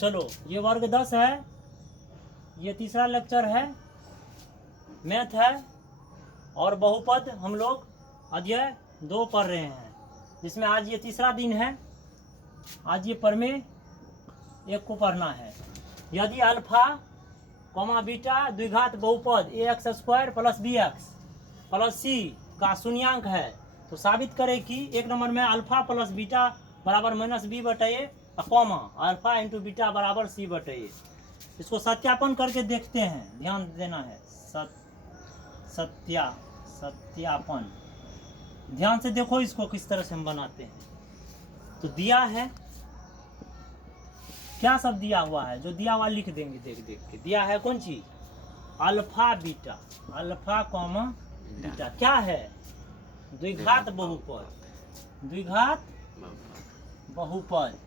चलो ये वर्ग 10 है, ये तीसरा लेक्चर है, मैथ है और बहुपद हम लोग अध्याय 2 पढ़ रहे हैं, जिसमें आज ये तीसरा दिन है। आज ये प्रमेय 1 को पढ़ना है। यदि अल्फा कॉमा बीटा द्विघात बहुपद ax² plus bx plus c का शून्यांक है तो साबित करें कि 1 नंबर में अल्फा प्लस बीटा बराबर माइनस बी बटे ए कॉमा अल्फा इंटू बीटा बराबर सी बटे ए। इसको सत्यापन करके देखते हैं, ध्यान देना है। सत्यापन ध्यान से देखो इसको किस तरह से हम बनाते हैं। तो दिया है, क्या सब दिया हुआ है, जो दिया हुआ लिख देंगे देख देख के। दिया है कौन चीज, alpha beta, alpha comma beta क्या है, द्विघात बहुपद, द्विघात बहुपद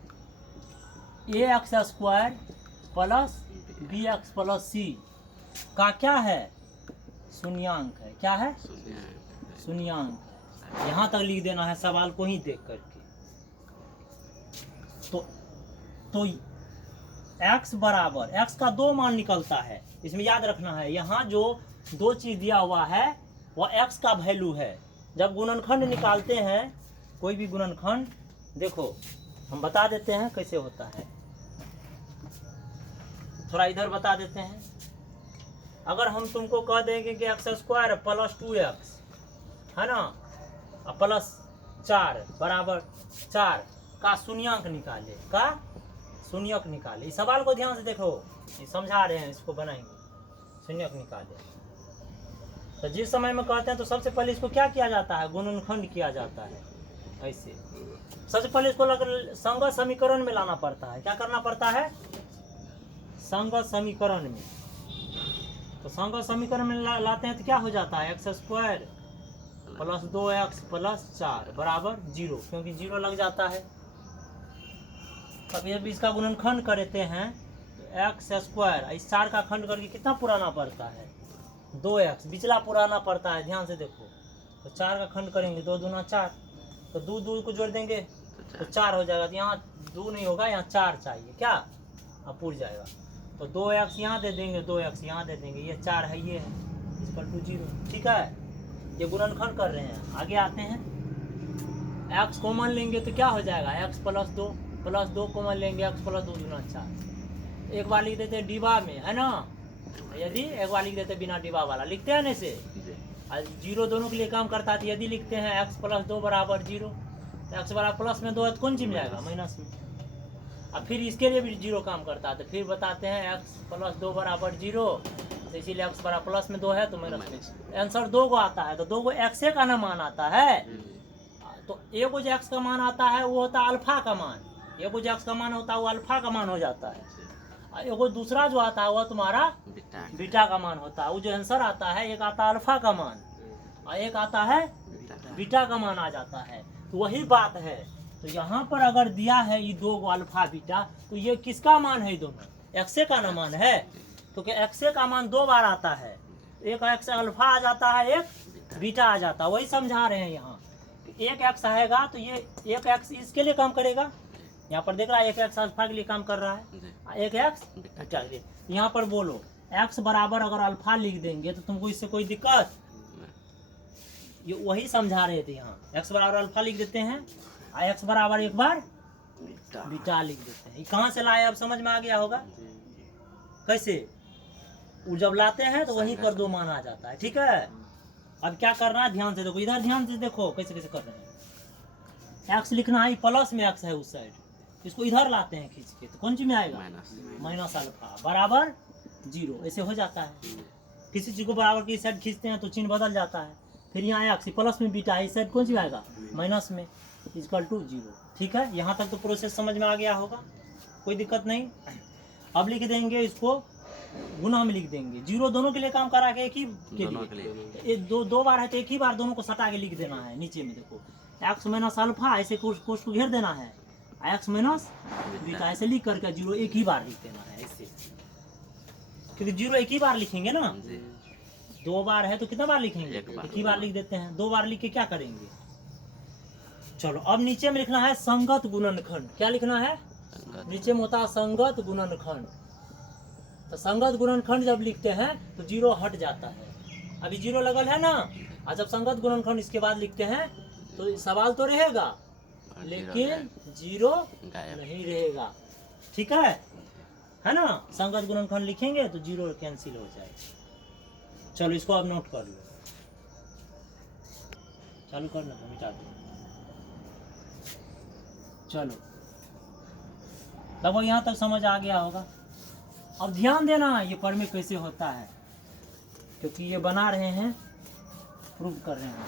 ax² plus bx plus c का क्या है, शून्यांक है। क्या है, शून्यांक। यहाँ तक लिख देना है सवाल को ही देख करके। तो x बराबर, x का 2 मान निकलता है, इसमें याद रखना है। यहाँ जो 2 चीज दिया हुआ है वह x का वैल्यू है। जब गुणनखंड निकालते हैं, कोई भी गुणनखंड, देखो हम बता देते हैं कैसे होता है, थोड़ा इधर बता देते हैं। अगर हम तुमको कह देंगे कि x² प्लस 2x है ना, प्लस 4 बराबर 4 का शून्यांक निकाले, का शून्यक निकाले। इस सवाल को ध्यान से देखो, ये समझा रहे हैं, इसको बनाएंगे। शून्यक निकाले तो जिस समय में कहते हैं तो सबसे पहले इसको क्या किया जाता है, गुणनखंड किया जाता है। ऐसे सबसे पहले इसको संगत समीकरण में लाना पड़ता है। क्या करना पड़ता है, संगत समीकरण में। तो संगत समीकरण में लाते हैं तो क्या हो जाता है, x² प्लस 2x प्लस 4 बराबर 0, क्योंकि 0 लग जाता है। अब ये भी इसका गुणनखंड करते हैं तो x² इस 4 का खंड करके कितना पुराना पड़ता है, 2x, बिचला पुराना पड़ता है। ध्यान से देखो, तो 4 का खंड करेंगे, 2 दूना 4, तो 2 को जोड़ देंगे तो 4 हो जाएगा। तो यहाँ 2 नहीं होगा, यहाँ 4 चाहिए, क्या अब पूर जाएगा। तो 2x यहाँ दे देंगे, 2x यहाँ दे देंगे, ये 4 है, ये है, इक्वल टू 0। ठीक है, ये गुणनखंड कर रहे हैं। आगे आते हैं, x कॉमन लेंगे तो क्या हो जाएगा, x प्लस 2 कॉमन लेंगे, x प्लस 2 दूना 4। एक बार लिख देते हैं डिब्बा में, है ना। यदि एक बार लिख देते बिना डिब्बा वाला, लिखते हैं ना इसे, 0 दोनों के लिए काम करता है। यदि लिखते हैं x प्लस 2 बराबर 0, तो x बराबर प्लस में 2 है तो कौन सी में जाएगा, माइनस में। अब फिर इसके लिए भी 0 काम करता है, तो फिर बताते हैं x प्लस 2 बराबर 0, तो इसीलिए x बराबर प्लस में 2 है तो माइनस में। आंसर 2 को आता है, तो 2 को x का ना मान आता है। तो एक को जो x का मान आता है वो होता है अल्फा का मान, एक को जो x का मान होता है वो अल्फा का मान हो जाता है। एक दूसरा जो आता है वह तुम्हारा बीटा का मान होता है। वो जो आंसर आता है, एक आता है अल्फा का मान और एक आता है बीटा का मान आ जाता है। तो वही बात है। तो यहाँ पर अगर दिया है ये 2 को अल्फा बीटा, तो ये किसका मान है, दोनों x का ना मान है। तो क्या x का मान 2 बार आता है, एक x अल्फा आ जाता है, एक बीटा आ जाता है। वही समझा रहे हैं यहाँ, एक x आएगा तो ये एक x इसके लिए काम करेगा। यहाँ पर देख रहा है, एक x अल्फा के लिए काम कर रहा है, एक x बीटा के लिए। यहाँ पर बोलो x बराबर अगर अल्फा लिख देंगे तो तुमको इससे कोई दिक्कत, ये वही समझा रहे थे। यहाँ x बराबर अल्फा लिख देते हैं, x बराबर एक बार बीटा लिख देते हैं। ये कहाँ से लाए, अब समझ में आ गया होगा कैसे। वो जब लाते हैं तो वहीं पर 2 मान आ जाता है। ठीक है, अब क्या करना है, ध्यान से देखो, इधर ध्यान से देखो कैसे कैसे कर रहे हैं। x लिखना है, प्लस में x है उस साइड, इसको इधर लाते हैं खींच के, तो कौन सी में आएगा, माइनस अल्फा बराबर 0। ऐसे हो जाता है। किसी चीज को बराबर की साइड खींचते हैं तो चिन्ह बदल जाता है। फिर यहाँ x प्लस में बीटा है, इस साइड कौन सी आएगा, माइनस में, इक्वल टू 0। ठीक है, यहाँ तक तो प्रोसेस समझ में आ गया होगा, कोई दिक्कत नहीं। अब लिख देंगे इसको, गुना में लिख देंगे। 0 दोनों के लिए काम करा के, एक ही के लिए, 2 बार है तो एक ही बार दोनों को सटा के लिख देना है। नीचे में देखो x माइनस अल्फा, ऐसे कोष को घेर देना है, x माइनस बीटा ऐसे लिख करके 0 एक ही बार लिख देना है ऐसे, क्योंकि 0 एक ही बार लिखेंगे ना। 2 बार है तो कितना बार लिखेंगे, एक ही बार लिख देते हैं। 2 बार लिख के क्या करेंगे, चलो अब नीचे में लिखना है संगत गुणनखंड। क्या लिखना है, नीचे में होता है संगत गुणनखंड। तो संगत गुणनखंड जब लिखते हैं तो जीरो हट जाता है। अभी जीरो लगल है ना, और जब संगत गुणनखंड इसके बाद लिखते हैं तो सवाल तो रहेगा लेकिन जीरो नहीं रहेगा। ठीक है ना। संगत गुणनखंड लिखेंगे तो जीरो कैंसिल हो जाएगा। चलो इसको अब नोट कर लो, चालू करना तो मिटा दो। चलो लगभग यहाँ तक समझ आ गया होगा। अब ध्यान देना ये पढ़ में कैसे होता है, क्योंकि ये बना रहे हैं, प्रूव कर रहे हैं।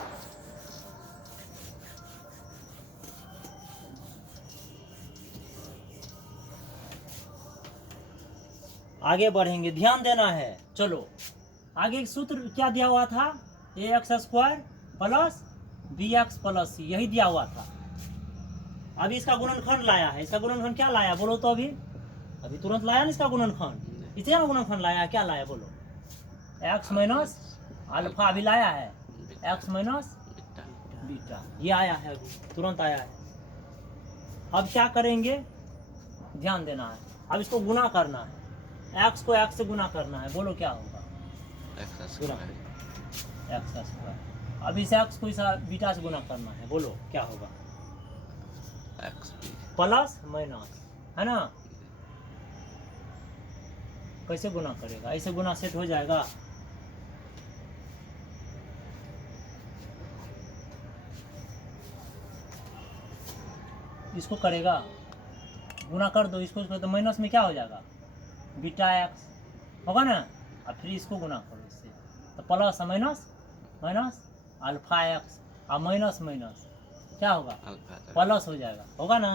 आगे बढ़ेंगे, ध्यान देना है। चलो आगे एक सूत्र क्या दिया हुआ था, ax² plus bx plus c, यही दिया हुआ था। अभी इसका गुणनखंड लाया है। इसका गुणनखंड क्या लाया बोलो तो? अभी तुरंत लाया ना इसका गुणनखंड। इसे ना गुणनखंड लाया, क्या लाया बोलो? x माइनस अल्फा अभी लाया है, x माइनस बीटा, ये आया है अभी तुरंत आया है। अब क्या करेंगे, ध्यान देना है। अब इसको गुना करना है, x को x से गुना करना है। बोलो क्या होगा? x²। अब इस x को इस बीटा से गुना करना है। बोलो क्या होगा? x प्लस माइनस, है ना। कैसे गुना करेगा? ऐसे गुना सेट हो जाएगा। इसको करेगा, गुना कर दो इसको तो माइनस में क्या हो जाएगा? बीटा x होगा ना। और फिर इसको गुना करो इससे तो plus minus minus alpha x और माइनस माइनस क्या होगा? प्लस हो जाएगा, होगा ना।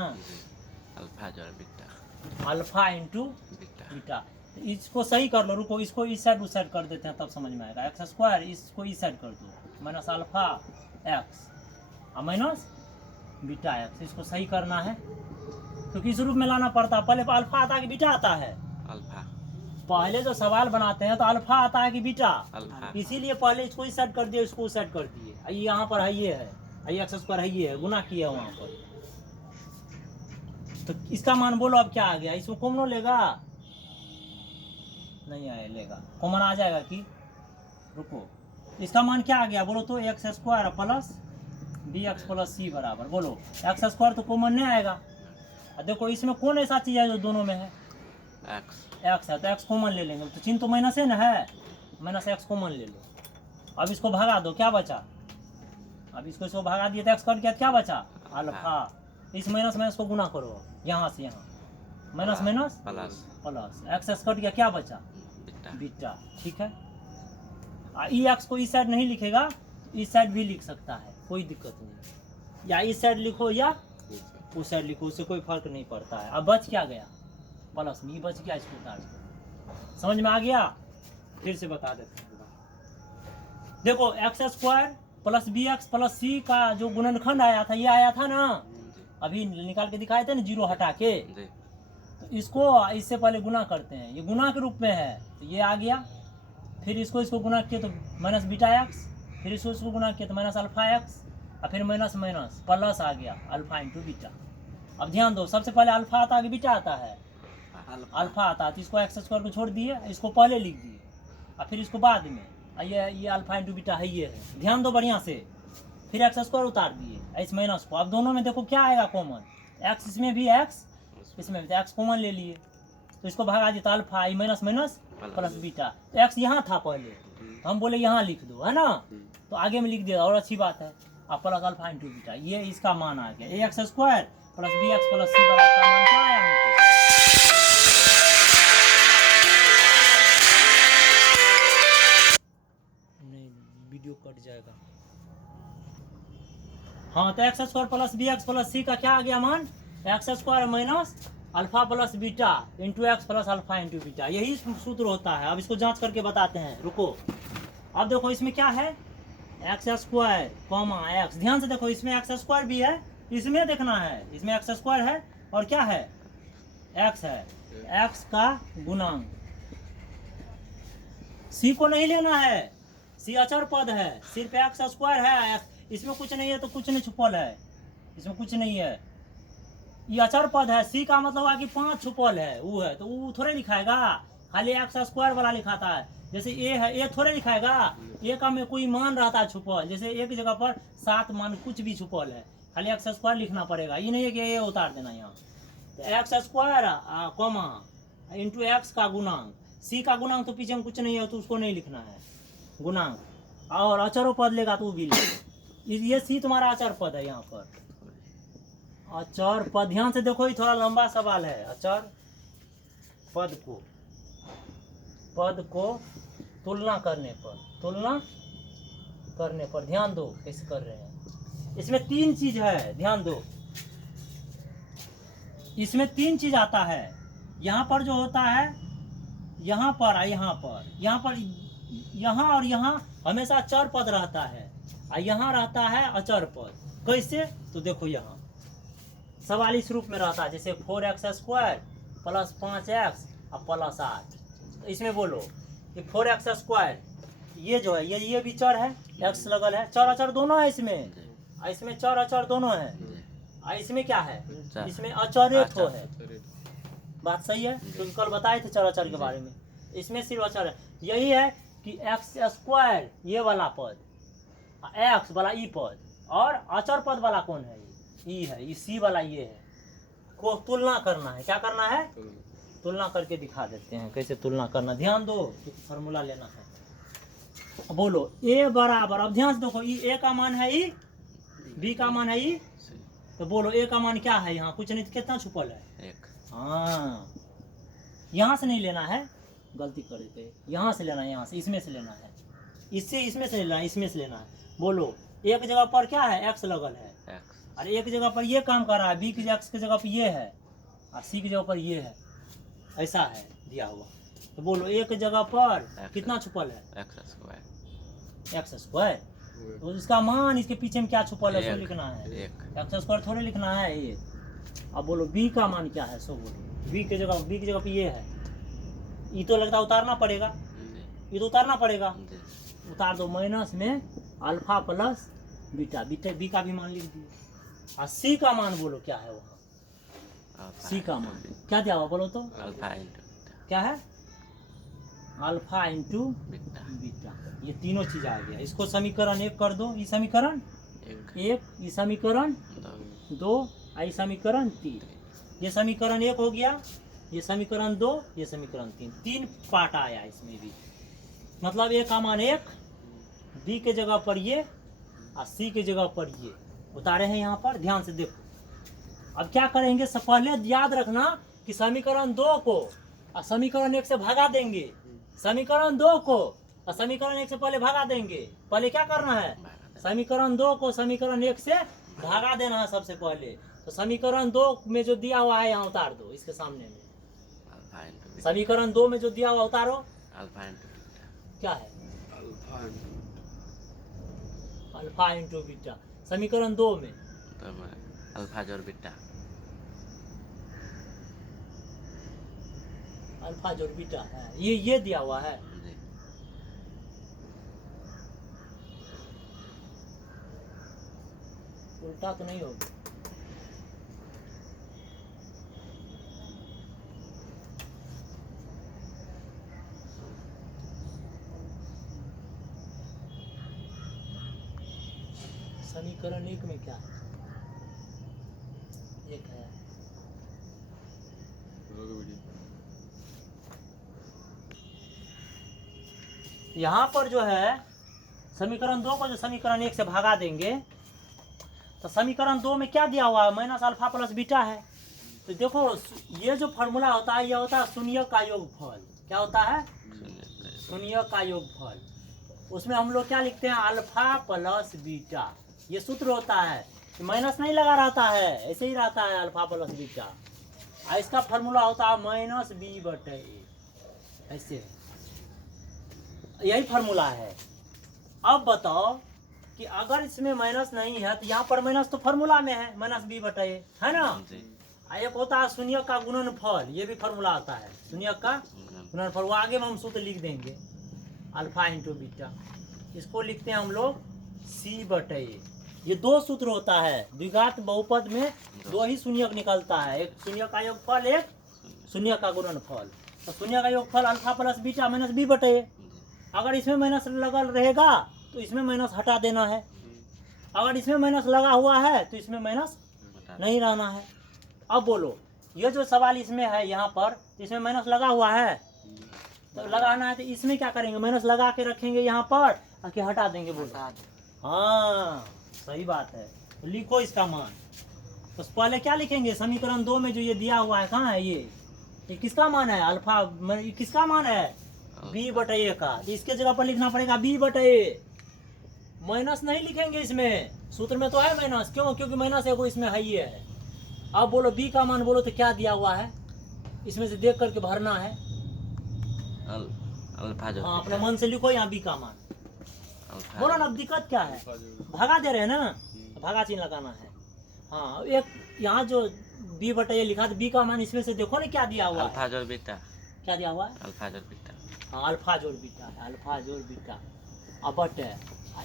अल्फा जो बीटा, अल्फा इंटू बीटा। तो इसको सही कर लो, रुको इसको इस साइड उस साइड कर देते हैं तब समझ में आएगा। x² इसको इस साइड कर दो, माइनस अल्फा x और माइनस बीटा x। इसको सही करना है क्योंकि इस रूप में लाना पड़ता है। पहले अल्फा आता है कि बीटा आता है? अल्फा। पहले जो सवाल बनाते हैं तो अल्फा आता है कि बीटा? अल्फा। इसीलिए पहले इसको इस साइड कर दिए, इसको उस साइड कर दिए। ये यहाँ पर है, ये है, ये x² है, ये है, गुना किया वहाँ पर। तो इसका मान बोलो अब क्या आ गया? इसमें कॉमन लेगा? नहीं आए, लेगा कॉमन आ जाएगा कि? रुको, इसका मान क्या आ गया बोलो तो? x² plus bx plus c बराबर, बोलो x² तो कॉमन नहीं आएगा। देखो इसमें कौन ऐसा चीज है जो दोनों में है? x है तो x कॉमन ले लेंगे। तो चिन्ह तो माइनस है ना, है माइनस x कॉमन ले लो। अब इसको भगा दो, क्या बचा? अब इसको भगा दिए तो x कट गया, क्या बचा? अल्फा। इस माइनस में इसको गुना करो, यहाँ से यहाँ, minus minus plus, x cut गया, क्या बचा? बीटा। ठीक है। ई एक्स को इस साइड नहीं लिखेगा, इस साइड भी लिख सकता है, कोई दिक्कत नहीं। या इस साइड लिखो या उस साइड लिखो, उससे कोई फर्क नहीं पड़ता है। अब बच क्या गया? प्लस में बच गया, इसको उतार दो। समझ में आ गया? फिर से बता देते हैं। देखो x² plus bx plus c का जो गुणनखंड आया था, ये आया था ना, अभी निकाल के दिखाए थे ना जीरो हटा के। तो इसको इससे पहले गुना करते हैं, ये गुना के रूप में है तो ये आ गया। फिर इसको गुना किए तो माइनस बीटा x, फिर इसको गुना किए तो माइनस अल्फा x, और फिर माइनस माइनस प्लस आ गया अल्फा इंटू बीटा। अब ध्यान दो, सबसे पहले अल्फा आता है कि बीटा आता है? अल्फा आता है। तो इसको x² को छोड़ दिए, इसको पहले लिख दिए, और फिर इसको बाद में। ये अल्फा इंटू बीटा है, ये है। ध्यान दो बढ़िया से। फिर x² उतार दिए इस माइनस को। अब दोनों में देखो क्या आएगा कॉमन? x इसमें भी, x इसमें भी, x कॉमन ले लिए तो इसको भगा दिया तो alpha minus minus plus beta. तो x यहाँ था पहले, हम बोले यहाँ लिख दो, है ना, तो आगे में लिख दिया और अच्छी बात है। अब प्लस अल्फा इंटू बीटा, ये इसका मान आ गया। ax² plus bx plus c का मान क्या आया हमको? नहीं, वीडियो कट जाएगा। हाँ, तो x² plus bx plus c का क्या आ गया मान? x² minus alpha plus beta into x plus alpha into beta, यही सूत्र होता है। अब इसको जांच करके बताते हैं, रुको। अब देखो इसमें क्या है? x² comma x। ध्यान से देखो, इसमें x² भी है, इसमें देखना है, इसमें x² है और क्या है? x है, x का गुणांक। c को नहीं लेना है, c अचर पद है, सिर्फ x² है। इसमें कुछ नहीं है तो कुछ नहीं छुपल है, इसमें कुछ नहीं है। ये अचर पद है। सी का मतलब है कि 5 छुपल है, वो है तो वो थोड़े लिखाएगा, खाली एक्स स्क्वायर वाला लिखाता है। जैसे ए है, ए थोड़े लिखाएगा, ए का में कोई मान रहता है छुपल, जैसे एक जगह पर 7 मान कुछ भी छुपल है, खाली एक्स स्क्वायर लिखना पड़ेगा, ये नहीं है कि ए उतार देना यहाँ। तो x square comma into x का गुणांक, सी का गुणांक तो पीछे में कुछ नहीं है तो उसको नहीं लिखना है गुणांक, और अचरो पद लेगा तो वो भी लेगा। ये सी तुम्हारा अचर पद है। यहाँ पर अचर पद, ध्यान से देखो, ये थोड़ा लंबा सवाल है। अचर पद को तुलना करने पर ध्यान दो कैसे कर रहे हैं। इसमें 3 चीज है, ध्यान दो, इसमें 3 चीज आता है। यहाँ पर जो होता है, यहाँ पर यहाँ और यहाँ हमेशा अचर पद रहता है, और यहाँ रहता है अचर पद। कैसे? तो देखो यहाँ सवाल इस रूप में रहता है, जैसे 4x स्क्वायर प्लस 5x और प्लस 8। तो इसमें बोलो कि 4x स्क्वायर, ये जो है ये भी चर है, x लगल है, चर अचर दोनों है इसमें, और इसमें चर अचर दोनों है, और इसमें क्या है, इसमें अचर एक तो है। बात सही है, तो कल बताए थे चर अचर के बारे में। इसमें सिर्फ अचर है, यही है कि एक्स स्क्वायर ये वाला पद, एक्स वाला ई पद, और अचर पद वाला कौन है, ई है, ई सी वाला ये है, को तुलना करना है। क्या करना है? तुलना करके दिखा देते हैं कैसे तुलना करना। ध्यान दो, फॉर्मूला लेना है। बोलो ए बराबर, अब ध्यान से देखो, ई ए का मान है, ई बी का मान है, ई, तो बोलो ए का मान क्या है, यहाँ कुछ नहीं, कितना छुपल है, 1। हाँ, यहाँ से नहीं लेना है, गलती कर देते, यहाँ से लेना है, यहाँ से, इसमें से लेना है, इसमें से लेना है, इसमें से लेना है। बोलो एक जगह पर क्या है, एक्स लगल है, और एक जगह पर ये काम कर रहा है, बी की एक्स की जगह पर ये है, और सी की जगह पर ये है, ऐसा है दिया हुआ। तो बोलो एक जगह पर कितना छुपल है, एक्स स्क्वायर, तो इसका मान इसके पीछे में क्या छुपल है सो लिखना है, एक्स स्क्वायर थोड़े लिखना है ये। अब बोलो बी का मान क्या है, सो बोलो बी की जगह पे ये है, ये तो लगता है उतारना पड़ेगा, ये तो उतारना पड़ेगा, उतार दो, माइनस में अल्फा प्लस बीटा, बी का भी मान लिख दिए। और सी का मान बोलो क्या है वहाँ, सी का मान क्या दिया हुआ बोलो तो, क्या है, अल्फा इंटू बीटा, ये तीनों चीज आ गया। इसको समीकरण 1 कर दो, ये समीकरण 1, ये समीकरण 2, ये समीकरण 3, ये समीकरण 1 हो गया, ये समीकरण 2, ये समीकरण 3 पार्ट आया इसमें भी। मतलब ए का मान 1, बी के जगह पर ये, और सी के जगह पर ये उतारे हैं यहाँ पर, ध्यान से देखो। अब क्या करेंगे, पहले याद रखना कि समीकरण 2 को और समीकरण 1 से भागा देंगे, समीकरण 2 को और समीकरण 1 से पहले भागा देंगे। पहले क्या करना है, समीकरण 2 को समीकरण 1 से भागा देना है सबसे पहले। तो समीकरण 2 में जो दिया हुआ है यहाँ उतार दो, इसके सामने में समीकरण 2 में जो दिया हुआ उतारो, क्या है, अल्फा इंटू बीटा, समीकरण 2 में अल्फा जोड़ बीटा, अल्फा जोड़ बीटा है, ये दिया हुआ है। उल्टा तो नहीं होगा, समीकरण 1 में क्या है, 1 है, यहाँ पर जो है समीकरण 2 को जो समीकरण 1 से भागा देंगे, तो समीकरण 2 में क्या दिया हुआ है, माइनस अल्फा प्लस बीटा है। तो देखो ये जो फॉर्मूला होता है, यह होता है शून्य का योगफल। क्या होता है, शून्य का योगफल। उसमें हम लोग क्या लिखते हैं, अल्फा प्लस बीटा, ये सूत्र होता है, माइनस नहीं लगा रहता है, ऐसे ही रहता है अल्फा प्लस बीटा। इसका फॉर्मूला होता है माइनस बी बटे ए, ऐसे यही फॉर्मूला है। अब बताओ कि अगर इसमें माइनस नहीं है तो यहाँ पर माइनस तो फॉर्मूला में है, माइनस बी बटे ए, है ना। एक होता है शून्य का गुणनफल, ये भी फॉर्मूला आता है शून्य का गुणनफल, वो आगे में हम सूत्र लिख देंगे, अल्फा इंटू बीटा, इसको लिखते हैं हम लोग सी बटे ए। ये दो सूत्र होता है द्विघात बहुपद में, दो ही शून्यक निकलता है, एक शून्य का योगफल, एक शून्य का गुणनफल। तो शून्य का योगफल alpha plus beta minus B बटे ए। अगर इसमें माइनस लगल रहेगा तो इसमें माइनस हटा देना है, अगर इसमें माइनस लगा हुआ है तो इसमें माइनस नहीं रहना है। अब बोलो ये जो सवाल इसमें है यहाँ पर, तो इसमें माइनस लगा हुआ है, तो लगाना है तो इसमें क्या करेंगे, माइनस लगा के रखेंगे यहाँ पर, आके हटा देंगे। बोलो हाँ सही बात है। तो लिखो इसका मान। तो पहले क्या लिखेंगे, समीकरण 2 में जो ये दिया हुआ है कहाँ है, ये किसका मान है, अल्फा, ये किसका मान है, बी बटे ए का। इसके जगह पर लिखना पड़ेगा बी बटे ए, माइनस नहीं लिखेंगे इसमें, सूत्र में तो है माइनस, क्यों, क्योंकि माइनस एगो इसमें है ही है। अब बोलो बी का मान बोलो तो क्या दिया हुआ है, इसमें से देख करके भरना है। अल्फा जो हाँ अपने मन से लिखो यहाँ बी का मान, बोलो ना। अब दिक्कत क्या है, भागा दे रहे हैं ना, तो भागा चिन्ह लगाना है। हाँ एक यहाँ जो बी बटे ए लिखा, तो बी का मान इसमें से देखो ना क्या दिया हुआ है, अल्फा जोड़ बीटा, क्या दिया हुआ है, अल्फा जोड़ बीटा। हाँ अल्फा जोड़ बीटा है, अल्फा जोड़ बीटा। अब बटे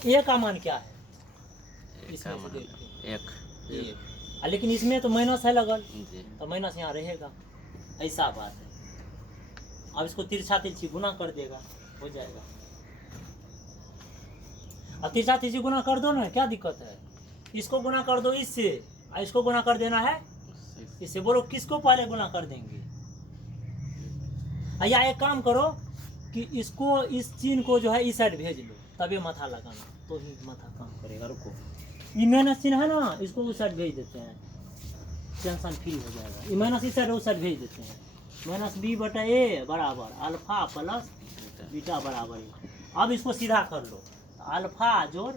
ए का मान क्या है, इसमें से देखो एक, लेकिन इसमें तो माइनस है लगल, तो माइनस यहाँ रहेगा, ऐसा बात है। अब इसको तिरछा तिरछी गुना कर देगा, हो जाएगा। अब तिरछा तिरछी गुना कर दो ना, क्या दिक्कत है, इसको गुना कर दो इससे, और इसको गुना कर देना है इससे। बोलो किसको पहले गुना कर देंगे, या एक काम करो कि इसको, इस चिन्ह को जो है इस साइड भेज लो, तभी माथा लगाना, तो ही माथा काम करेगा। रुको ये माइनस चिन्ह है ना, इसको उस साइड भेज देते हैं, टेंशन फ्री हो जाएगा। ये माइनस इस साइड उस साइड भेज देते हैं, माइनस बी बटा ए बराबर अल्फा प्लस बीटा बराबर ए। अब इसको सीधा कर लो, अल्फा जोड़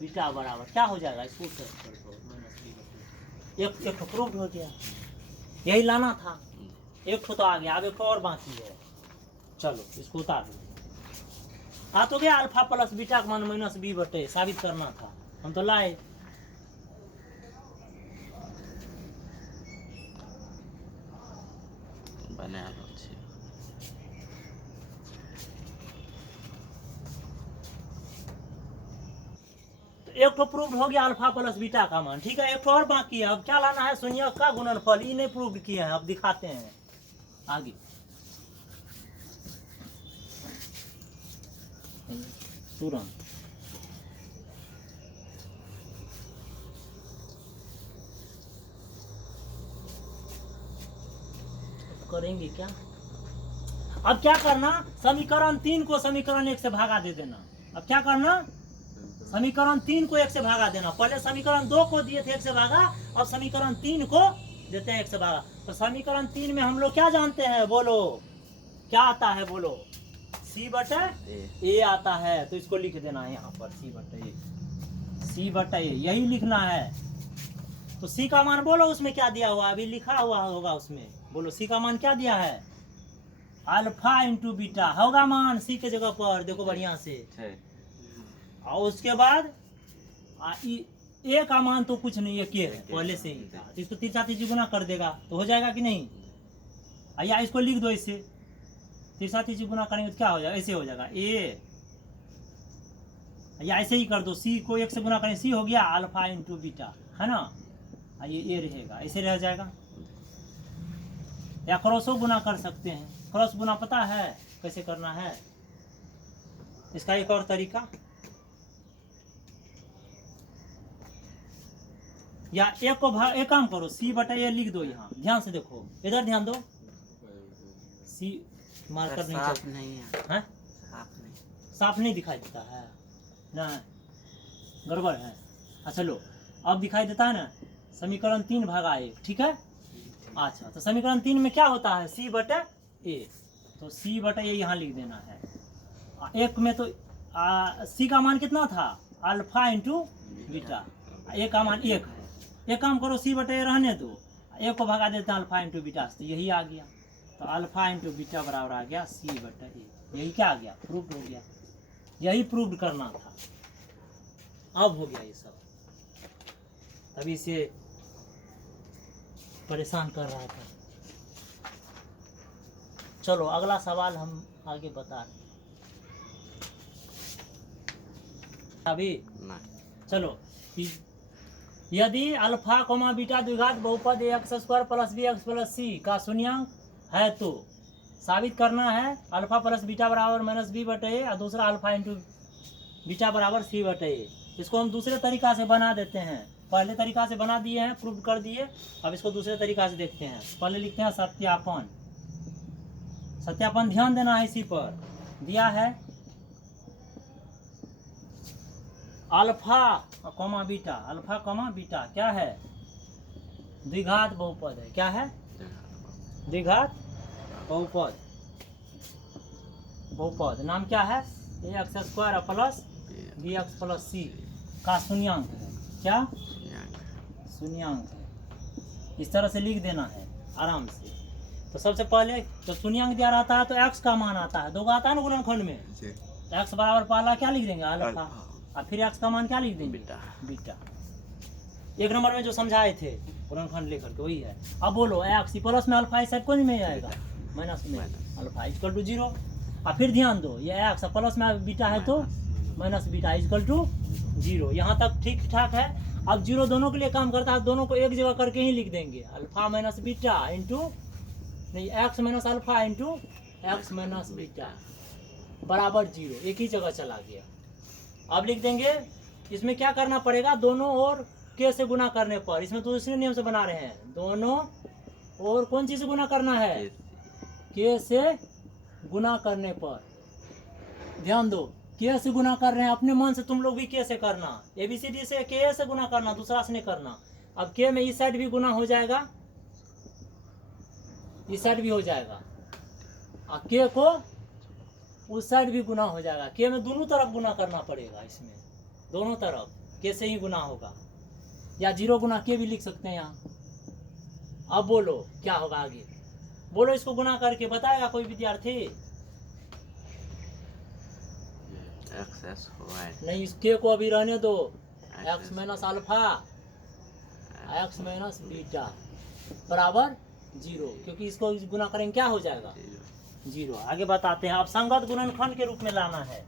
बीटा बराबर क्या हो जाएगा, इसको सेट कर दो, माइनस बी बटा ए। एक प्रूफ हो गया, यही लाना था, एक तो आ गया, अब एक और बाकी है। चलो इसको उतार दो, आ तो गया अल्फा प्लस बीटा का मान माइनस बी बटे, साबित करना था, हम तो लाए। बना लो छी। तो एक तो प्रूव हो गया अल्फा प्लस बीटा का मान, ठीक है। एक तो और बाकी है, अब क्या लाना है, शून्य का गुणनफल, ये नहीं प्रूव किए हैं, अब दिखाते हैं आगे। तुरंत करेंगे क्या, अब क्या करना, समीकरण 3 को समीकरण 1 से भागा दे देना। अब क्या करना, समीकरण 3 को 1 से भागा देना। पहले समीकरण 2 को दिए थे 1 से भागा, अब समीकरण 3 को देते हैं 1 से भागा। तो समीकरण 3 में हम लोग क्या जानते हैं, बोलो क्या आता है, बोलो सी बटे ए आता है, तो इसको लिख देना है यहाँ पर सी बटे ए, सी बटे ए यही लिखना है। तो सी का मान बोलो उसमें क्या दिया हुआ, अभी लिखा हुआ होगा उसमें, बोलो सी का मान क्या दिया है, अल्फा इंटू बीटा होगा मान सी के जगह पर, देखो बढ़िया से। और उसके बाद ए का मान तो कुछ नहीं, एक है पहले से ही था, तो इसको तीसरा तीसरी गुना कर देगा तो हो जाएगा कि नहीं। या इसको लिख दो, इससे तीसरा तीसरी गुना करेंगे तो क्या हो जाएगा, ऐसे हो जाएगा ए, या ऐसे ही कर दो, सी को 1 से गुना करें, सी हो गया अल्फा इंटू बीटा, है ना, ये ए रहेगा, ऐसे रह जाएगा। या क्रॉसो गुना कर सकते हैं, क्रॉस गुना पता है कैसे करना है, इसका एक और तरीका, या एक को एक काम करो, सी बटा ए लिख दो, यहाँ ध्यान से देखो, इधर ध्यान दो, सी मार्कर नहीं साफ नहीं है, हैं? साफ नहीं दिखाई देता है ना, गड़बड़ है। अच्छा लो अब दिखाई देता है ना, समीकरण 3 भागा 1, ठीक है। अच्छा तो समीकरण 3 में क्या होता है, सी बटे ए, तो सी बटे ए यहाँ लिख देना है। एक में तो सी का मान कितना था, अल्फा इंटू बीटा, ए का मान 1 है। एक काम करो, सी बटे ए रहने दो, ए को भगा देते हैं अल्फा इंटू बीटा से, तो यही आ गया। तो अल्फा इंटू बीटा बराबर आ गया सी बटे ए, यही क्या आ गया, प्रूफ हो गया, यही प्रूव करना था। अब हो गया ये सब, तभी से परेशान कर रहा था। चलो अगला सवाल हम आगे बता रहे अभी। चलो यदि अल्फा कोमा बीटा द्विघात बहुपद a x square plus b x plus c का शून्यांक है तो साबित करना है अल्फा प्लस बीटा बराबर माइनस बी बटे ए और दूसरा अल्फा इंटू बीटा बराबर सी बटे ए। इसको हम दूसरे तरीका से बना देते हैं, पहले तरीका से बना दिए हैं, प्रूव कर दिए। अब इसको दूसरे तरीका से देखते हैं। पहले लिखते हैं सत्यापन। सत्यापन ध्यान देना है, इसी पर दिया है alpha comma beta, alpha comma beta क्या है? द्विघात बहुपद है। क्या है? द्विघात बहुपद। बहुपद नाम क्या है? A x square plus b x plus c का शून्यांक है। क्या? शून्यांक है। इस तरह से लिख देना है आराम से। तो सबसे पहले तो शून्यांक दिया रहता है तो एक्स का मान आता है, दो का आता है ना गुणनखंड में। एक्स बराबर पहला क्या लिख देंगे? अल्फा। और फिर एक्स का मान क्या लिख देंगे? बीटा। बीटा। एक नंबर में जो समझाए थे गुणनखंड लेकर के वही है। अब बोलो एक्स प्लस में अल्फा इस साइड कौन में आएगा? माइनस में। Alpha equal to 0। और फिर ध्यान दो ये एक्स प्लस में बीटा है तो माइनस बीटा इक्वल टू 0। यहाँ तक ठीक ठाक है। अब 0 दोनों के लिए काम करता है, दोनों को एक जगह करके ही लिख देंगे। अल्फा माइनस बीटा इंटू नहीं x minus alpha into x minus beta बराबर 0। एक ही जगह चला गया। अब लिख देंगे इसमें क्या करना पड़ेगा? दोनों ओर के से गुना करने पर, इसमें तो दूसरे नियम से बना रहे हैं, दोनों और कौन चीज से गुना करना है? के से गुना करने पर। ध्यान दो के से गुना कर रहे हैं, अपने मन से तुम लोग भी के से करना। एबीसीडी से के से गुना करना, दूसरा से नहीं करना। अब के में इस साइड भी गुना हो जाएगा, इस साइड भी हो जाएगा, और के को उस साइड भी गुना हो जाएगा। के में दोनों तरफ गुना करना पड़ेगा, इसमें दोनों तरफ के से ही गुना होगा। या 0 गुना के भी लिख सकते हैं यहाँ। अब बोलो क्या होगा आगे? बोलो इसको गुना करके बताएगा कोई विद्यार्थी? नहीं, इस के को अभी रहने दो। X minus alpha x minus beta बराबर 0, क्योंकि इसको गुना करेंगे क्या हो जाएगा? 0। आगे बताते हैं। अब संगत गुणनखंड के रूप में लाना है।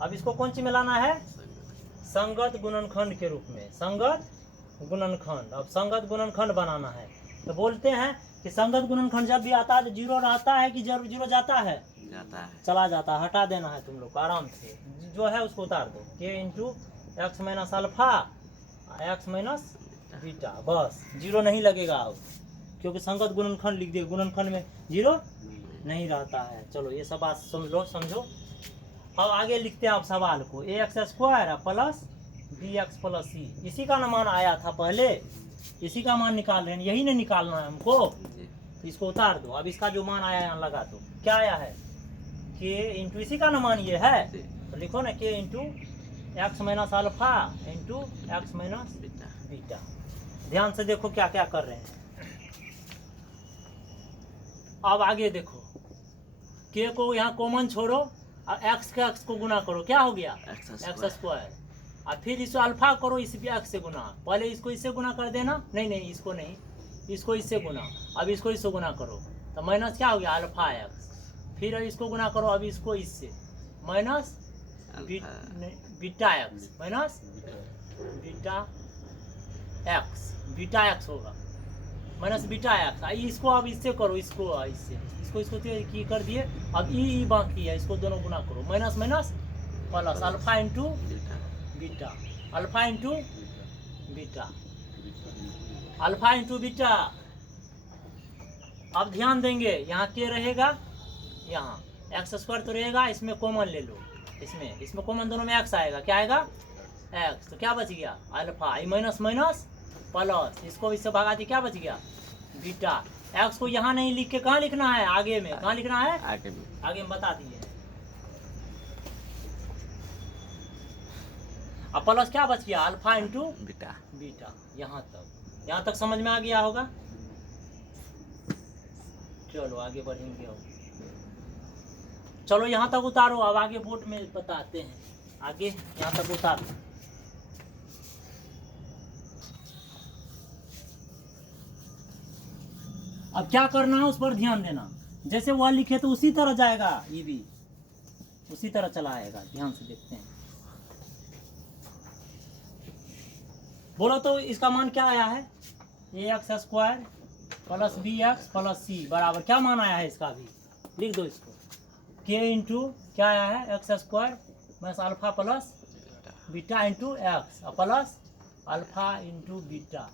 अब इसको कौन सी में लाना है? संगत गुणनखंड के रूप में। संगत गुणनखंड। अब संगत गुणनखंड बनाना है तो बोलते हैं कि संगत गुणनखंड जब भी आता है तो 0 रहता है कि 0 जाता है? जाता है। चला जाता है, हटा देना है तुम लोग को आराम से। जो है उसको उतार दो। के into x minus alpha x minus beta, बस 0 नहीं लगेगा अब, क्योंकि संगत गुणनखंड लिख दिए। गुणनखंड में 0 नहीं रहता है। चलो ये सब बात समझो। अब आगे लिखते हैं आप सवाल को। A x square plus b x plus c, इसी का ना मान आया था पहले, इसी का मान निकाल रहे हैं। यही नहीं निकालना है हमको, इसको उतार दो। अब इसका जो मान आया यहाँ लगा दो। क्या आया है? के इंटू इसी का ना मान ये है, तो लिखो ना के into x minus alpha into x minus beta. ध्यान से देखो क्या क्या कर रहे हैं। अब आगे देखो, के को यहाँ कॉमन छोड़ो और एक्स के एक्स को गुना करो। क्या हो गया? X square. और फिर इसको अल्फा करो, इस भी एक्स से गुना। पहले इसको इससे गुना कर देना, नहीं इसको नहीं, इसको इससे गुना। अब इसको इससे गुना करो तो माइनस क्या हो गया? Alpha x. फिर इसको गुना करो, अब इसको इससे minus beta x minus beta x. Beta x होगा माइनस बीटा एक्स। इसको अब इससे करो, इसको इससे, इसको की कर दिए। अब ई बाकी है, इसको दोनों गुना करो। Minus minus plus alpha into beta, alpha into beta, alpha into beta. अब ध्यान देंगे यहाँ के रहेगा, यहाँ एक्स स्क्वायर तो रहेगा, इसमें कॉमन ले लो। इसमें कॉमन दोनों में एक्स आएगा। क्या आएगा? एक्स। तो क्या बच गया? अल्फा। माइनस माइनस प्लस, इसको इससे भगा दी, क्या बच गया? बीटा। एक्स को यहाँ नहीं लिख के कहाँ लिखना है? आगे में। कहाँ लिखना है? आगे में बता दिए। अब प्लस क्या बच गया? Alpha into beta. बीटा। यहाँ तक समझ में आ गया होगा। चलो आगे बढ़ेंगे। चलो यहाँ तक उतारो। अब आगे बोर्ड में बताते हैं। आगे यहाँ तक उतारो। अब क्या करना है उस पर ध्यान देना। जैसे वह लिखे तो उसी तरह जाएगा, ये भी उसी तरह चला आएगा। ध्यान से देखते हैं। बोलो तो इसका मान क्या आया है? ax square plus bx plus c बराबर क्या मान आया है इसका भी? लिख दो इसको। k इंटू क्या आया है? x square minus alpha plus beta into x plus alpha into beta.